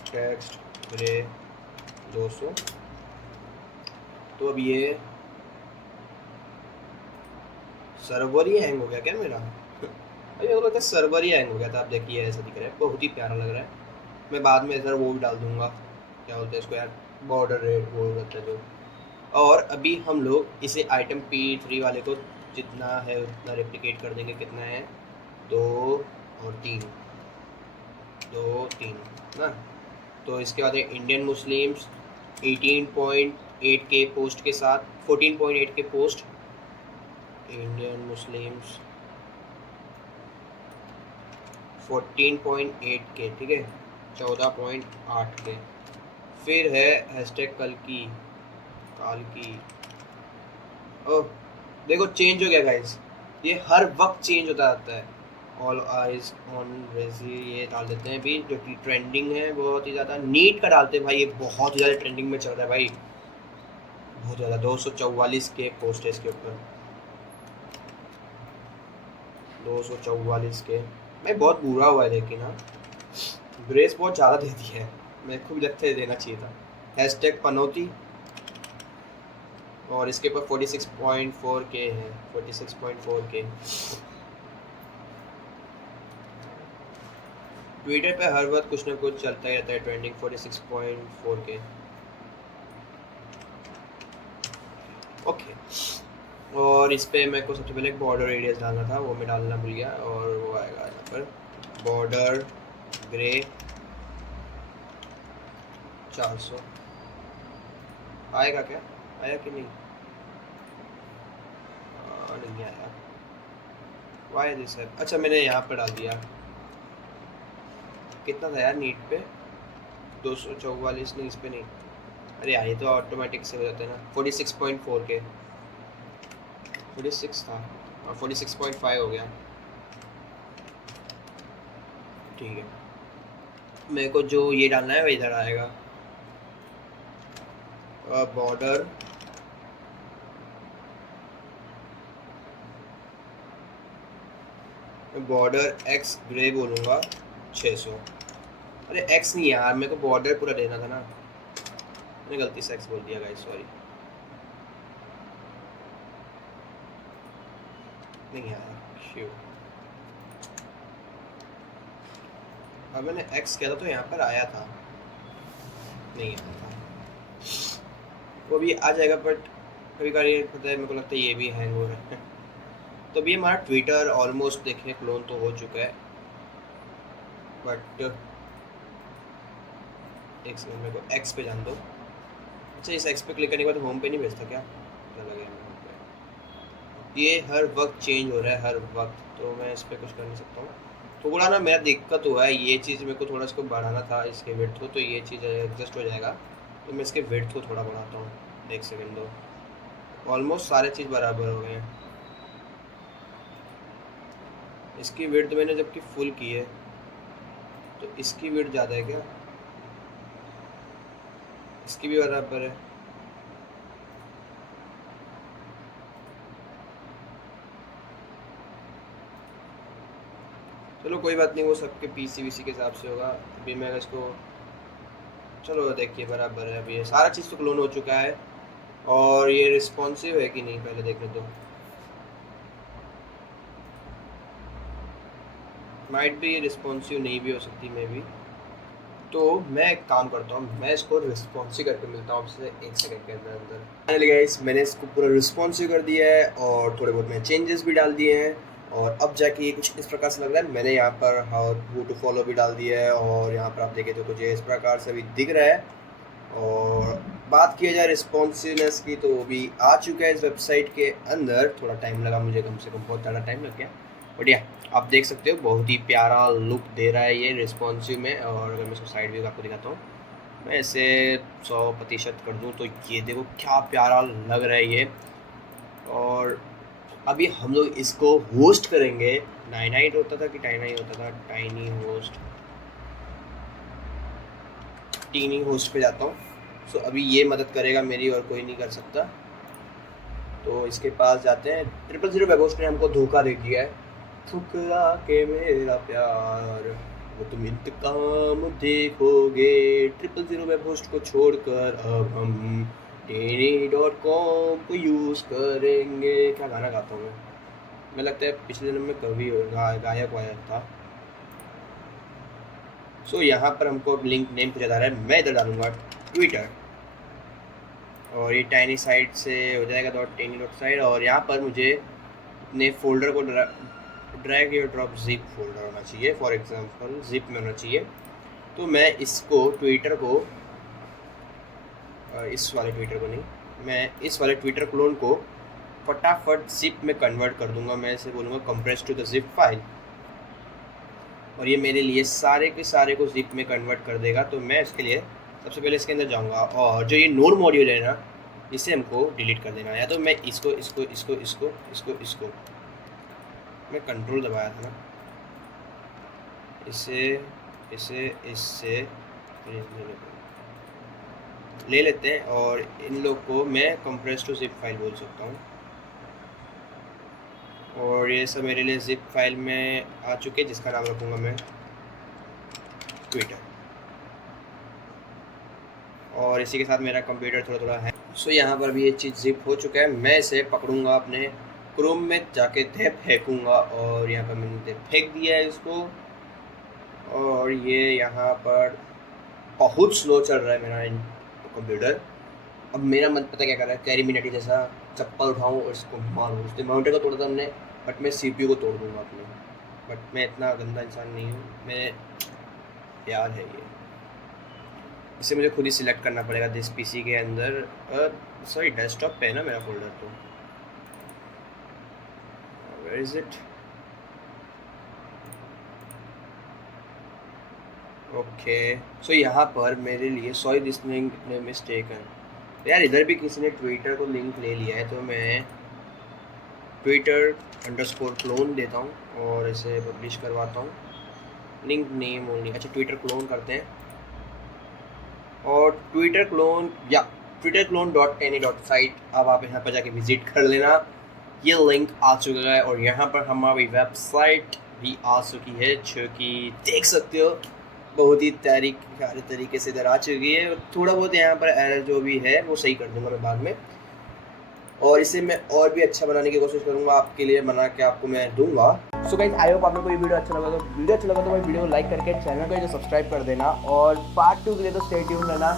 टेक्स्ट ग्रे 200। तो अब ये सर्वर ही हैंग हो गया क्या मेरा? अरे मेरे को लगता है सर्वर ही हैंग हो गया था। आप देखिए ऐसा दिख रहा है, बहुत ही प्यारा लग रहा है। मैं बाद में इधर वो भी डाल दूंगा, क्या बोलते हैं इसको यार, बॉर्डर रेड वो रहता है जो। और अभी हम लोग इसे आइटम P3 वाले को जितना है उतना रेप्लिकेट कर देंगे। कितना है, 2 और 3, 2 3 ना। तो इसके बाद है इंडियन मुस्लिम्स 18.8 के पोस्ट के साथ, 14.8 के पोस्ट, इंडियन मुस्लिम्स 14.8 के, ठीक है, 14.8 के। फिर है हैशटैग काल की। ओह देखो चेंज हो गया गाइस, ये हर वक्त चेंज होता रहता है। ऑल आइज ऑन रेजी ये डाल देते हैं अभी, जो कि ट्रेंडिंग है बहुत ही ज़्यादा। नीट का डालते हैं भाई, ये बहुत ही ज़्यादा ट्रेंडिंग में चल रहा है भाई, बहुत ज़्यादा। 244 के पोस्ट है इसके ऊपर, 244 के। भाई बहुत बुरा हुआ है लेकिन, हाँ ग्रेस बहुत ज़्यादा दे दी है, मेरे को भी लगता है देना चाहिए था। हैशटैग पनौती, और इसके ऊपर 46.4 के है, 46.4 के। ट्विटर पे हर वक्त कुछ ना कुछ चलता ही रहता है, ट्रेंडिंग 46.4 के। ओके, और इस पे मेरे को सबसे पहले एक बॉर्डर रेडियस डालना था, वो मैं डालना भूल गया, और वो आएगा यहाँ पर बॉर्डर ग्रे 400। आएगा क्या, आया कि नहीं? नहीं आया, वाई दिस है। अच्छा मैंने यहाँ पर डाल दिया, कितना था यार नीट पे, 244, नहीं इस पे नहीं, अरे यार ये तो ऑटोमेटिक से हो जाता है ना, 46.4 के, 46 था और 46.5 हो गया। ठीक है, मेरे को जो ये डालना है वो इधर आएगा, बॉर्डर एक्स ग्रे बोलूँगा 600। अरे एक्स नहीं यार, मेरे को बॉर्डर पूरा देना था ना, मैंने गलती से एक्स बोल दिया गाइस, सॉरी। नहीं आया, श्योर। अब मैंने एक्स किया था तो यहाँ पर आया था, नहीं आया था, वो भी आ जाएगा, बट कभी कभी ये पता है मेरे को लगता है ये भी हैंग हो रहा है। तो अभी हमारा ट्विटर ऑलमोस्ट देखिए क्लोन तो हो चुका है, बट एक सेकंड मेरे को एक्स पे जान दो। अच्छा इस एक्स पे क्लिक करने के बाद होम पे नहीं भेजता क्या लगे होम पे? ये हर वक्त चेंज हो रहा है, हर वक्त, तो मैं इस पर कुछ कर नहीं सकता हूँ। थोड़ा ना मेरा दिक्कत हुआ है, ये चीज़ मेरे को थोड़ा इसको बढ़ाना था, इसके विड्थ को, तो ये चीज़ एडजस्ट हो जाएगा, तो मैं इसके विड्थ को थोड़ा बढ़ाता हूँ। एक सेकेंड दो, ऑलमोस्ट सारे चीज़ बराबर हो गए हैं। इसकी विड्थ मैंने जबकि फुल की है, तो इसकी विड्थ ज़्यादा है क्या? इसकी भी बराबर है। चलो कोई बात नहीं, वो सबके पीसी वीसी के हिसाब से होगा। अभी मैं इसको, चलो देखिए बराबर है, अभी ये सारा चीज़ तो क्लोन हो चुका है। और ये रिस्पॉन्सिव है कि नहीं पहले देखने दो, माइट भी ये रिस्पॉन्सिव नहीं भी हो सकती मे भी। तो मैं एक काम करता हूँ, मैं इसको रिस्पॉन्सिव करके मिलता हूँ आपसे 1 सेकंड के अंदर अंदर। फाइनली गाइस मैंने इसको पूरा रिस्पॉन्सिव कर दिया है और थोड़े बहुत मैं चेंजेस भी डाल दिए हैं, और अब जाके ये कुछ इस प्रकार से लग रहा है। मैंने यहाँ पर हाउ टू फॉलो भी डाल दिया है, और यहाँ पर आप देखें तो कुछ इस प्रकार से भी दिख रहा है। और बात किया जाए रिस्पॉन्सिवनेस की, तो वो भी आ चुका है इस वेबसाइट के अंदर। थोड़ा टाइम लगा मुझे, कम से कम बहुत ज़्यादा टाइम लग गया, बट या आप देख सकते हो बहुत ही प्यारा लुक दे रहा है ये रिस्पॉन्सिव में। और अगर मैं इसको साइड व्यू आपको दिखाता हूँ, मैं इसे 100% कर दूँ तो ये देखो क्या प्यारा लग रहा है ये। और अभी हम लोग इसको होस्ट करेंगे, नाइनाइट होता था कि टाइनाई होता था, टाइनी होस्ट, टीनी होस्ट पे जाता हूँ। सो अभी ये मदद करेगा मेरी, और कोई नहीं कर सकता। तो इसके पास जाते हैं। 000 वेब होस्ट ने हमको धोखा दे दिया है, ठुकरा के मेरा प्यार वो तुम इंतकाम देखोगे। 000 वेब होस्ट को छोड़कर अब हम tiny.com को यूज़ करेंगे। क्या गाना गाता हूँ मैं लगता है पिछले जन्म में कवि गायक वायक था। सो यहाँ पर हमको लिंक नेम पूछा जा रहा है, मैं इधर डालूंगा ट्विटर, और ये टाइनी साइट से हो जाएगा .tiny.site। और यहाँ पर मुझे अपने फोल्डर को ड्रैग या ड्रॉप जिप फोल्डर होना चाहिए, फॉर एग्जांपल जिप में होना चाहिए। तो मैं इसको ट्विटर को, इस वाले ट्विटर को नहीं, मैं इस वाले ट्विटर क्लोन को फटाफट जिप में कन्वर्ट कर दूंगा। मैं इसे बोलूँगा compress to the zip file, और ये मेरे लिए सारे के सारे को जिप में कन्वर्ट कर देगा। तो मैं इसके लिए सबसे पहले इसके अंदर जाऊंगा, और जो ये नोड मॉड्यूल है ना, इसे हमको डिलीट कर देना है। या तो मैं इसको इसको इसको इसको इसको इसको मैं कंट्रोल दबाया था ना, इसे इसे इससे ले लेते हैं, और इन लोग को मैं कंप्रेस टू जिप फाइल बोल सकता हूँ। और ये सब मेरे लिए जिप फाइल में आ चुके हैं, जिसका नाम रखूँगा मैं ट्विटर। और इसी के साथ मेरा कंप्यूटर थोड़ा थोड़ा है। सो यहाँ पर भी ये चीज़ जिप हो चुका है। मैं इसे पकड़ूंगा, अपने क्रोम में जाके फेंकूँगा, और यहाँ पर मैंने फेंक दिया है इसको। और ये यहाँ पर बहुत स्लो चल रहा है मेरा कंप्यूटर। अब मेरा मन पता क्या कर रहा है, कैरी मिनाटी जैसा चप्पल उठाऊँ और इसको मारूँ। उसने माउंटेन को तोड़ा था हमने, बट मैं CPU को तोड़ दूँगा अपने। बट मैं इतना गंदा इंसान नहीं हूँ, मैं प्यार है ये। इसे मुझे खुद ही सिलेक्ट करना पड़ेगा दिस PC के अंदर। सॉरी डेस्कटॉप पे है ना मेरा फोल्डर, तो where is it? Okay so यहाँ पर मेरे लिए सॉरी दिस लिंक मिस्टेक है यार। इधर भी किसी ने ट्विटर को लिंक ले लिया है, तो मैं Twitter_clone देता हूँ और इसे पब्लिश करवाता हूँ। लिंक नेम ओनली, अच्छा ट्विटर क्लोन करते हैं और ट्विटर क्लोन या twitterclone.any.site। अब आप यहाँ पर जाके विजिट कर लेना। ये लिंक आ चुका है और यहाँ पर हमारी वेबसाइट भी आ चुकी है, जो कि देख सकते हो बहुत ही प्यारे तरीके से इधर आ चुकी है। थोड़ा बहुत यहाँ पर एरर जो भी है वो सही कर दूंगा मैं बाद में, और इसे मैं और भी अच्छा बनाने की कोशिश करूँगा आपके लिए, बना के आपको मैं दूंगा। सो गाइस आई होप आप लोगों को ये वीडियो अच्छा लगा। तो भाई वीडियो को लाइक करके चैनल को जो सब्सक्राइब कर देना, और पार्ट 2 के लिए तो स्टे ट्यून रहना।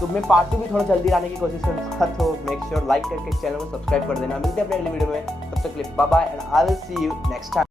तो मैं पार्ट 2 भी थोड़ा जल्दी लाने की कोशिश करूँगा, तो मेक श्योर लाइक करके चैनल को सब्सक्राइब कर देना। मिलते हैं अपने अगली वीडियो में, तब तक के लिए bye bye and I will see you next time.